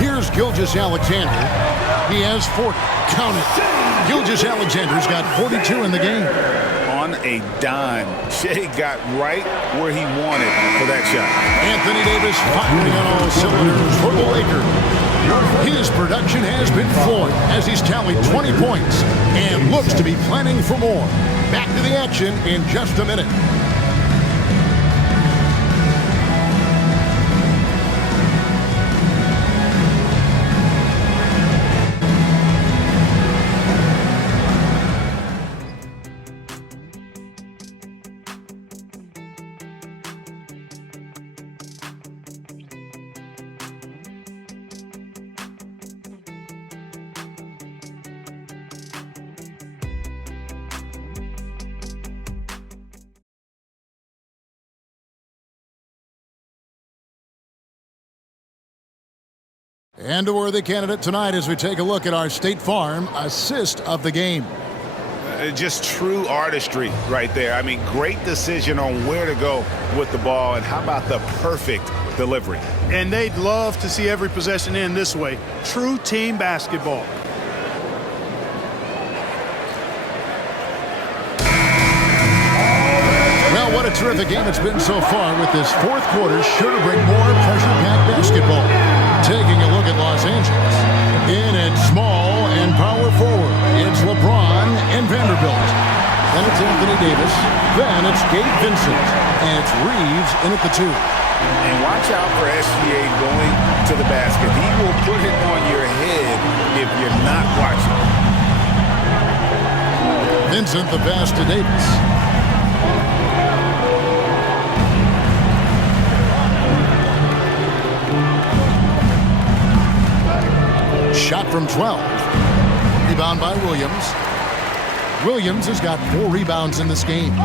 Here's Gilgeous-Alexander. He has 40. Count it. Gilgeous-Alexander's got 42 in the game. On a dime, Shea got right where he wanted for that shot. Anthony Davis firing on all cylinders for the Lakers. His production has been flowing as he's tallied 20 points and looks to be planning for more. Back to the action in just a minute. And a worthy candidate tonight as we take a look at our State Farm assist of the game. Just true artistry right there. I mean, great decision on where to go with the ball, and how about the perfect delivery? And they'd love to see every possession end this way. True team basketball. Well, what a terrific game it's been so far, with this 4th quarter sure to bring more pressure-packed basketball. Taking a look at Los Angeles. In at small and power forward, it's LeBron and Vanderbilt. Then it's Anthony Davis. Then it's Gabe Vincent. And it's Reeves in at the 2. And watch out for SGA going to the basket. He will put it on your head if you're not watching. Vincent the pass to Davis. Shot from 12. Rebound by Williams. Williams has got 4 rebounds in this game.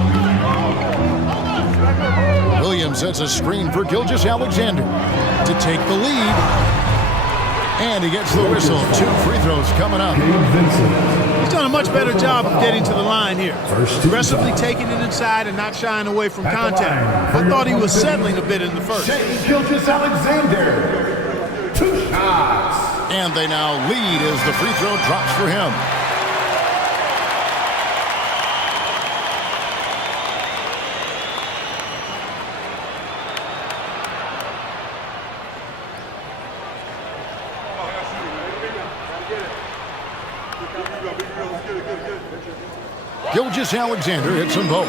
Williams sets a screen for Gilgeous-Alexander to take the lead. And he gets the whistle. 2 free throws coming up. He's done a much better job of getting to the line here. Aggressively taking it inside and not shying away from contact. I thought he was settling a bit in the first. Gilgeous-Alexander, 2 shots. And they now lead as the free throw drops for him. Gilgeous-Alexander hits them both.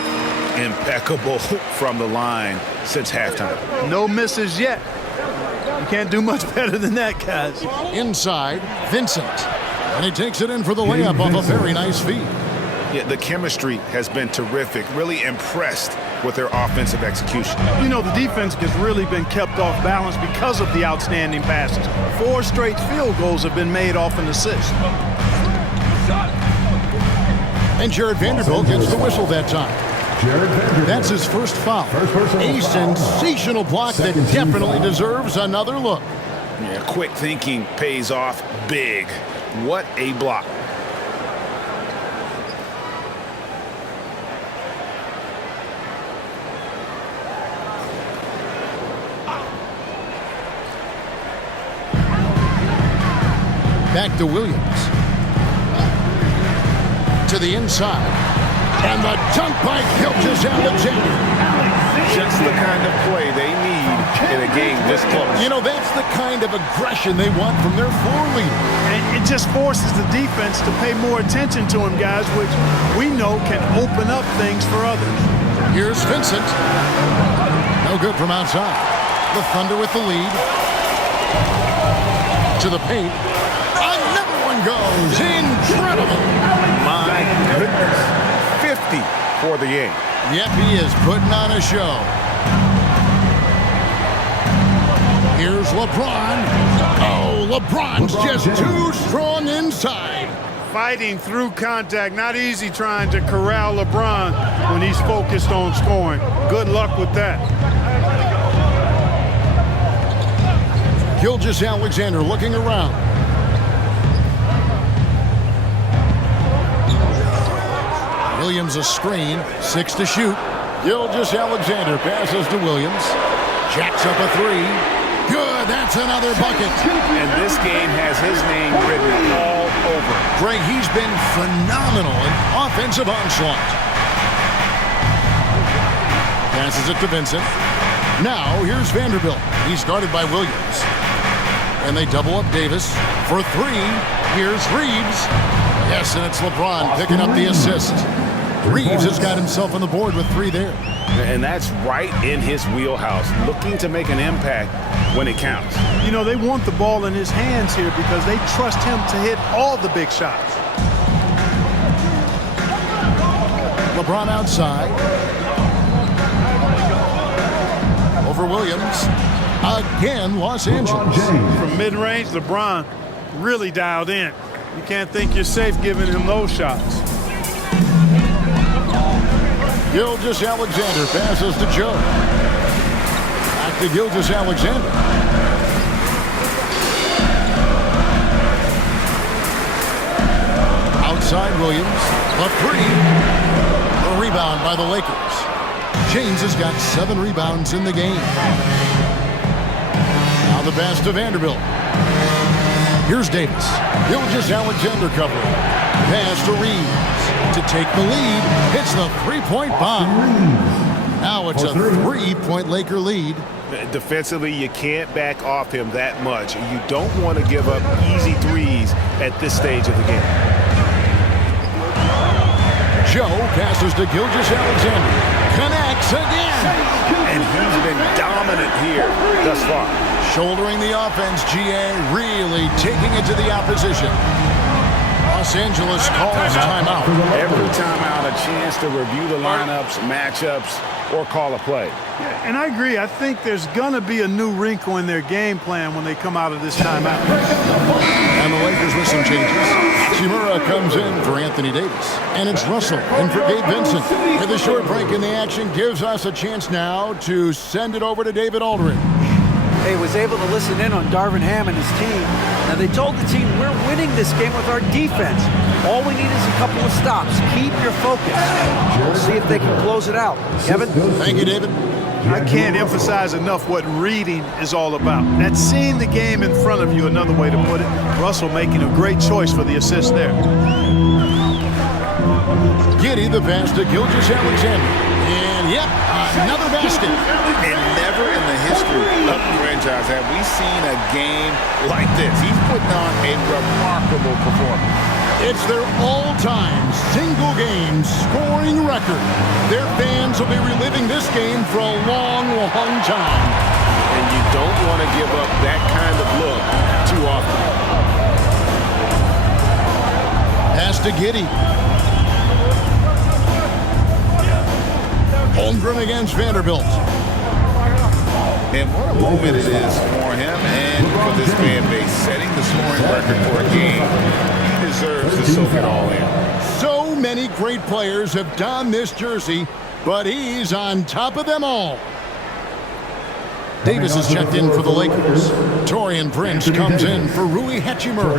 Impeccable from the line since halftime. No misses yet. You can't do much better than that, guys. Inside, Vincent. And he takes it in for the layup off a very nice feed. Yeah, the chemistry has been terrific. Really impressed with their offensive execution. You know, the defense has really been kept off balance because of the outstanding passes. 4 straight field goals have been made off an assist. And Jared Vanderbilt gets the whistle that time. That's his first foul. A sensational block that definitely deserves another look. Yeah, quick thinking pays off big. What a block. Back to Williams. To the inside. And the dunk by Gilgeous-Alexander. Just the kind of play they need in a game this close. You know, that's the kind of aggression they want from their floor leader. And it just forces the defense to pay more attention to him, guys, which we know can open up things for others. Here's Vincent. No good from outside. The Thunder with the lead. To the paint. Another one goes. Incredible. My goodness. 50 for the game. Yep, he is putting on a show. Here's LeBron. Oh, LeBron's just too strong inside. Fighting through contact. Not easy trying to corral LeBron when he's focused on scoring. Good luck with that. Gilgeous-Alexander looking around. Williams a screen, 6 to shoot. Gilgeous-Alexander passes to Williams. Jacks up a 3. Good, that's another bucket. And this game has his name written all over. Greg, he's been phenomenal in offensive onslaught. Passes it to Vincent. Now here's Vanderbilt. He's guarded by Williams. And they double up Davis for 3. Here's Reeves. Yes, and it's LeBron picking up the assist. Reeves has got himself on the board with 3 there. And that's right in his wheelhouse, looking to make an impact when it counts. You know, they want the ball in his hands here because they trust him to hit all the big shots. LeBron outside. Over Williams. Again, Los Angeles. From mid-range, LeBron really dialed in. You can't think you're safe giving him those shots. Gilgeous-Alexander passes to Joe. Back to Gilgeous-Alexander. Outside Williams. A 3. A rebound by the Lakers. James has got 7 rebounds in the game. Now the pass to Vanderbilt. Here's Davis. Gilgeous-Alexander covering. Pass to Reeves. To take the lead. Hits the 3-point bomb. Now it's a 3-point Laker lead. Defensively, you can't back off him that much. You don't want to give up easy threes at this stage of the game. Joe passes to Gilgeous-Alexander. Connects again. And he's been dominant here thus far. Shouldering the offense, GA really taking it to the opposition. Los Angeles calls timeout. Every timeout, a chance to review the lineups, matchups, or call a play. Yeah, and I agree. I think there's going to be a new wrinkle in their game plan when they come out of this timeout. And the Lakers with some changes. Hachimura comes in for Anthony Davis. And it's Russell in for Gabe Vincent. With a short break in the action gives us a chance now to send it over to David Aldridge. He was able to listen in on Darvin Ham and his team. Now, they told the team, we're winning this game with our defense. All we need is a couple of stops. Keep your focus. We'll see if they can close it out. Kevin? Thank you, David. I can't emphasize enough what reading is all about. That's seeing the game in front of you, another way to put it. Russell making a great choice for the assist there. Giddey the pass to Gilgeous-Alexander. And And yep, another basket. And never in the history of the franchise have we seen a game like this. He's putting on a remarkable performance. It's their all-time single-game scoring record. Their fans will be reliving this game for a long, long time. And you don't want to give up that kind of look too often. Pass to Giddey. Holmgren against Vanderbilt. And what a moment it is for him and for this fan base, setting the scoring record for a game. He deserves to soak it all in. So many great players have donned this jersey, but he's on top of them all. Davis is checked in for the Lakers. Taurean Prince comes in for Rui Hachimura.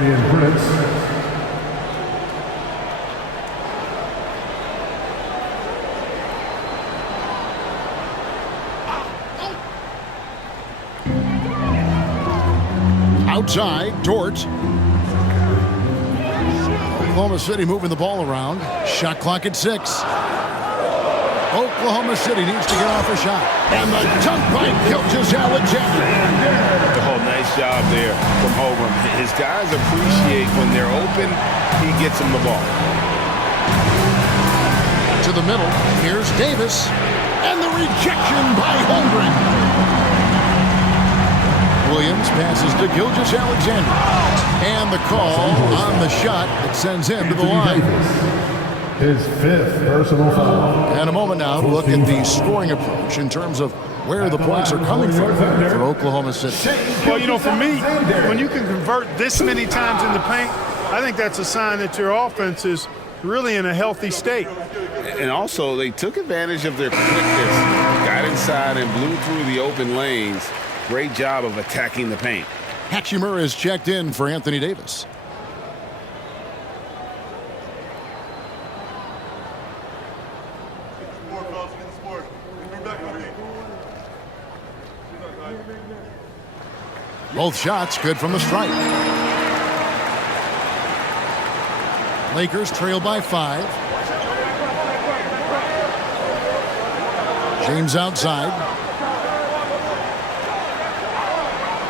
Outside, Dort. Oklahoma City moving the ball around. Shot clock at 6. Oklahoma City needs to get off a shot. And the dunk by Gilgeous-Alexander. Oh, nice job there from Holmgren. His guys appreciate when they're open, he gets them the ball. To the middle, here's Davis. And the rejection by Holmgren. Williams passes to Gilgeous-Alexander. And the call on the shot that sends him to the line. His 5th personal foul. And a moment now to look at the scoring approach in terms of where the points are coming from for Oklahoma City. Well, you know, for me, when you can convert this many times in the paint, I think that's a sign that your offense is really in a healthy state. And also, they took advantage of their quickness, got inside and blew through the open lanes. Great job of attacking the paint. Hachimura is checked in for Anthony Davis. Both shots good from the stripe. Lakers trail by 5. James outside.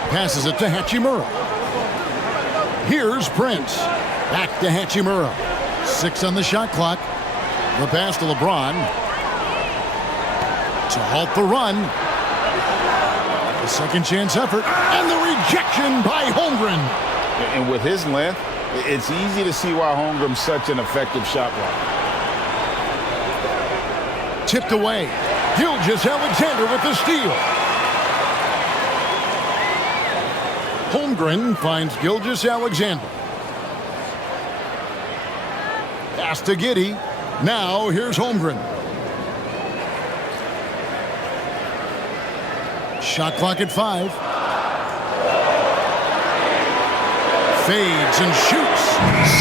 Passes it to Hachimura. Here's Prince. Back to Hachimura. 6 on the shot clock. The pass to LeBron. To halt the run. A second chance effort. And the rejection by Holmgren. And with his length, it's easy to see why Holmgren's such an effective shot blocker. Tipped away. Gilgeous-Alexander with the steal. Holmgren finds Gilgeous-Alexander. Pass to Giddey. Now here's Holmgren. Shot clock at 5. Fades and shoots.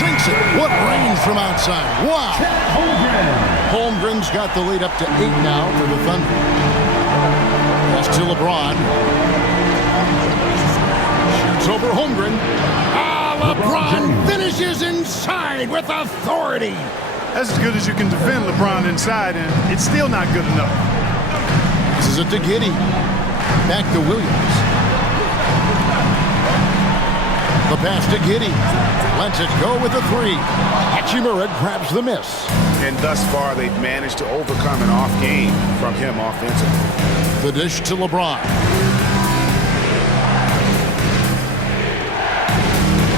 Sinks it. What range from outside. Wow. Holmgren's got the lead up to 8 now for the Thunder. Pass to LeBron. Shoots over Holmgren. LeBron finishes inside with authority. That's as good as you can defend LeBron inside, and it's still not good enough. This is it to Giddey. Back to Williams. The pass to Giddey. Lets it go with a 3. Hachimura grabs the miss. And thus far, they've managed to overcome an off game from him offensively. The dish to LeBron.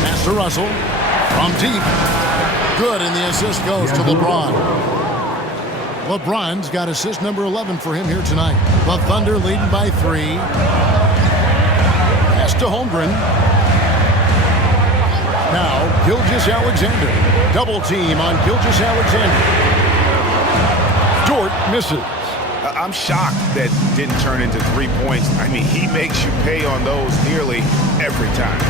Pass to Russell. From deep. Good, and the assist goes to LeBron. LeBron's got assist number 11 for him here tonight. The Thunder leading by 3. Pass to Holmgren. Now, Gilgeous-Alexander. Double team on Gilgeous-Alexander. Dort misses. I'm shocked that didn't turn into 3 points. I mean, he makes you pay on those nearly every time.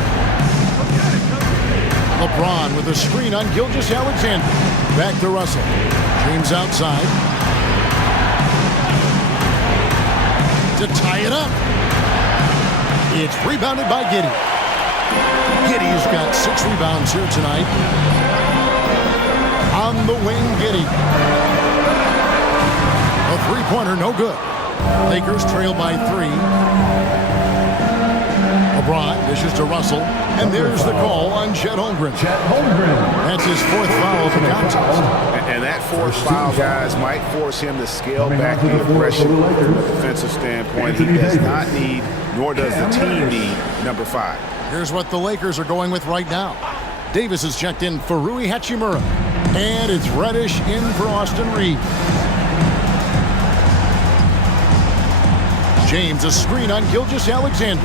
LeBron with a screen on Gilgeous-Alexander. Back to Russell. James outside. To tie it up. It's rebounded by Giddey. Giddey's got 6 rebounds here tonight. On the wing, Giddey. A 3-pointer corner, no good. Lakers trail by 3. LeBron dishes to Russell, and there's the call on Chet Holmgren. That's his 4th foul of the contest. And that 4th foul, guys, might force him to scale back the aggression from a defensive standpoint. He does not need, nor does the team need, number 5. Here's what the Lakers are going with right now. Davis is checked in for Rui Hachimura, and it's Reddish in for Austin Reeves. James, a screen on Gilgeous-Alexander.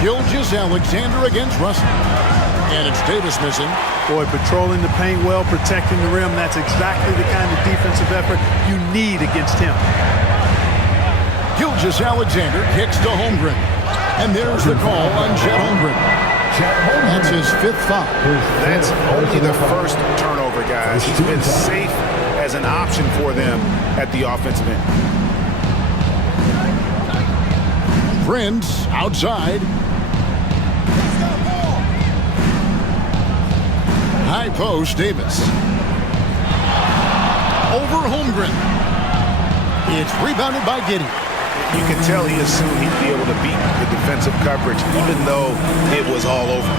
Gilgeous-Alexander against Russell. And it's Davis missing. Boy, patrolling the paint well, protecting the rim. That's exactly the kind of defensive effort you need against him. Gilgeous-Alexander kicks to Holmgren. And there's the call on Chet Holmgren. That's his 5th foul. That's only the first turnover, guys. He's been safe as an option for them at the offensive end. Prince outside. High post, Davis. Over Holmgren. It's rebounded by Giddey. You can tell he assumed he'd be able to beat the defensive coverage, even though it was all over.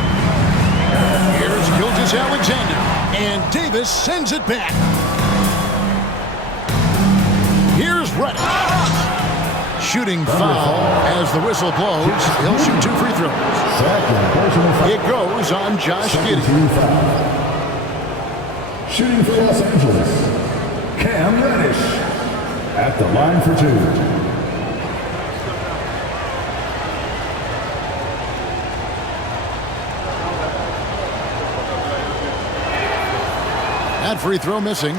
Here's Gilgeous-Alexander, and Davis sends it back. Here's Reddish. Shooting foul as the whistle blows. He'll shoot 2 free throws. It goes on Josh Giddey. Shooting for Los Angeles, Cam Reddish at the line for 2. That free throw missing.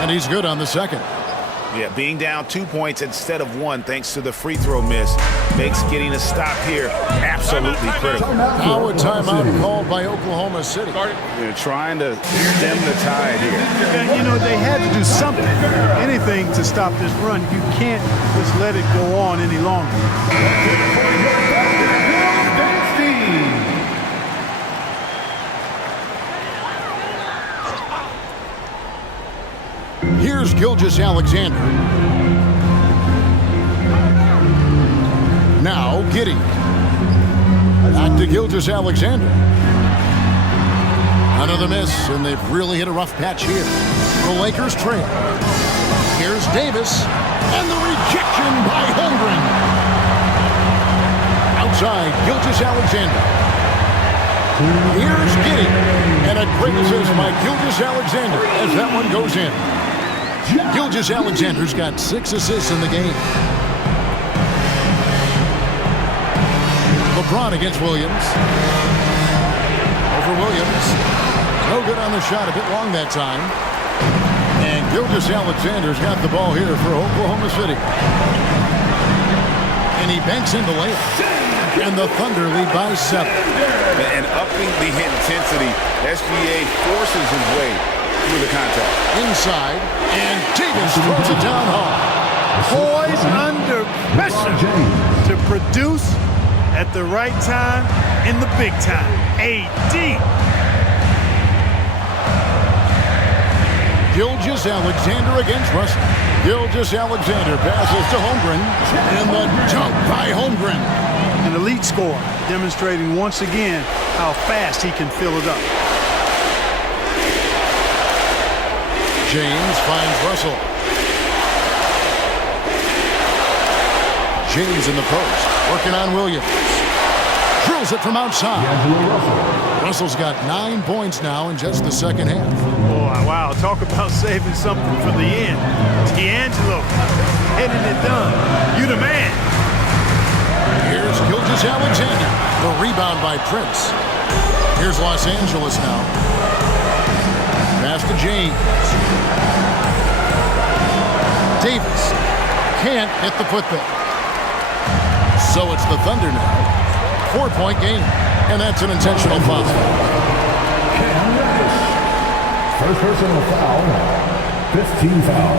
And he's good on the second. Yeah, being down 2 points instead of 1 thanks to the free throw miss makes getting a stop here absolutely critical. Now a timeout called by Oklahoma City. They're trying to stem the tide here. You know, they had to do something, anything to stop this run. You can't just let it go on any longer. Here's Gilgeous-Alexander. Now Giddey. Back to Gilgeous-Alexander. Another miss, and they've really hit a rough patch here. The Lakers trail. Here's Davis, and the rejection by Holmgren. Outside, Gilgeous-Alexander. Here's Giddey, and a great assist by Gilgeous-Alexander as that one goes in. Gilgeous-Alexander's got 6 assists in the game. LeBron against Williams. Over Williams. No good on the shot, a bit long that time. And Gilgeous-Alexander's got the ball here for Oklahoma City. And he banks in the layup. And the Thunder lead by 7. And upping the intensity, SGA forces his way through the contact. Inside, and Davis throws it down hard. Poised under pressure to produce at the right time in the big time. AD. Gilgeous-Alexander against Russell. Gilgeous-Alexander passes to Holmgren, and the dunk by Holmgren. An elite scorer, demonstrating once again how fast he can fill it up. James finds Russell. James in the post, working on Williams. Drills it from outside. Russell's got 9 points now in just the second half. Oh, wow, talk about saving something for the end. D'Angelo, getting it done. You the man. Here's Gilgeous-Alexander. The rebound by Prince. Here's Los Angeles now. Pass to James. Davis can't hit the putback. So it's the Thunder now. 4-point game, and that's an intentional foul. First personal foul. 15 foul.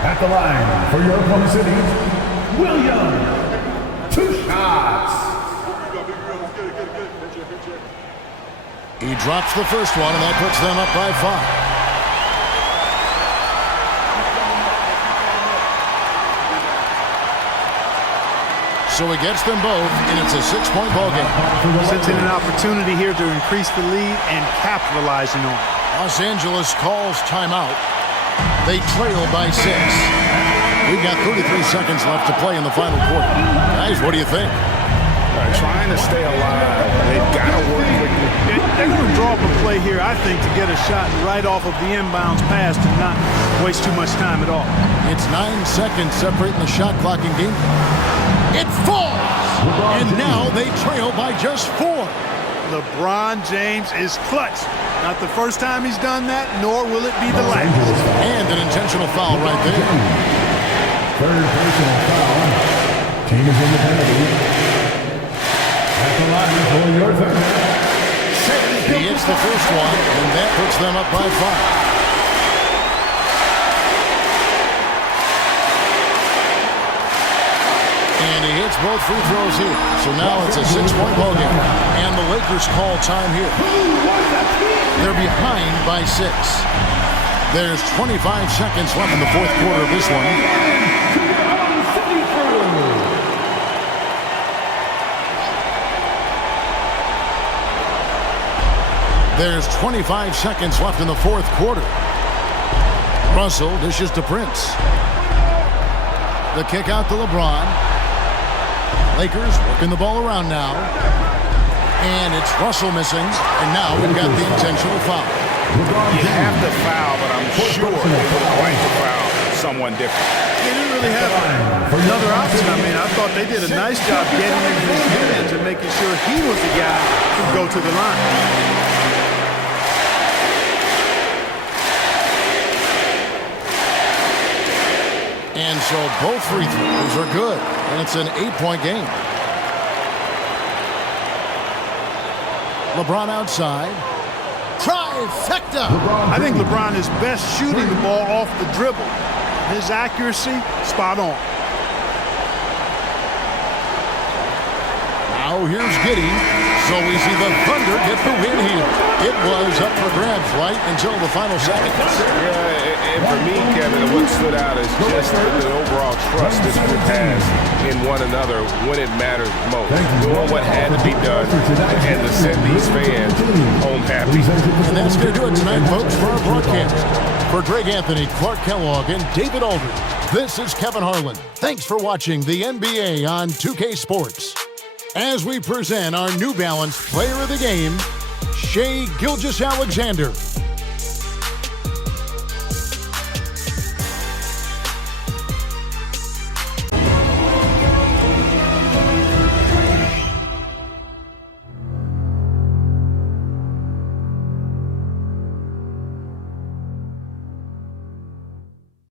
At the line for your Oklahoma City, William. 2 shots. He drops the first one, and that puts them up by 5. So he gets them both, and it's a 6-point ball game. Sensing an opportunity here to increase the lead and capitalizing on it. Los Angeles calls timeout. They trail by 6. We've got 33 seconds left to play in the final quarter. Guys, what do you think? Trying to stay alive. They've got to work quickly. They're going to draw up a play here, I think, to get a shot right off of the inbounds pass to not waste too much time at all. It's 9 seconds separating the shot clock and game. It falls! And now they trail by just 4. LeBron James is clutch. Not the first time he's done that, nor will it be the last. And an intentional foul right there. Third personal foul. Team is in the penalty. At the line for your third. He hits the first one, and that puts them up by 5. And he hits both free throws here. So now it's a 6-point ball game. And the Lakers call time here. They're behind by 6. There's 25 seconds left in the fourth quarter of this one. There's 25 seconds left in the fourth quarter. Russell dishes to Prince. The kick out to LeBron. Lakers working the ball around now. And it's Russell missing. And now we've got the intentional foul. You have to foul, but I'm sure they would like to foul someone different. They didn't really have another option. I mean, I thought they did a nice job getting into his hands and making sure he was the guy who go to the line. And so both free throws are good. And it's an 8-point game. LeBron outside. Trifecta! I think LeBron is best shooting the ball off the dribble. His accuracy, spot on. Now here's Giddey. So we see the Thunder get the win here. It was up for grabs right until the final seconds. Yeah, and for me, Kevin, what stood out is just the overall trust this group has in one another when it matters most. Doing what had to be done and to send these fans home happy. And that's going to do it tonight, folks, for our broadcast. For Greg Anthony, Clark Kellogg, and David Aldridge, this is Kevin Harlan. Thanks for watching the NBA on 2K Sports. As we present our New Balance Player of the Game, Shai Gilgeous-Alexander.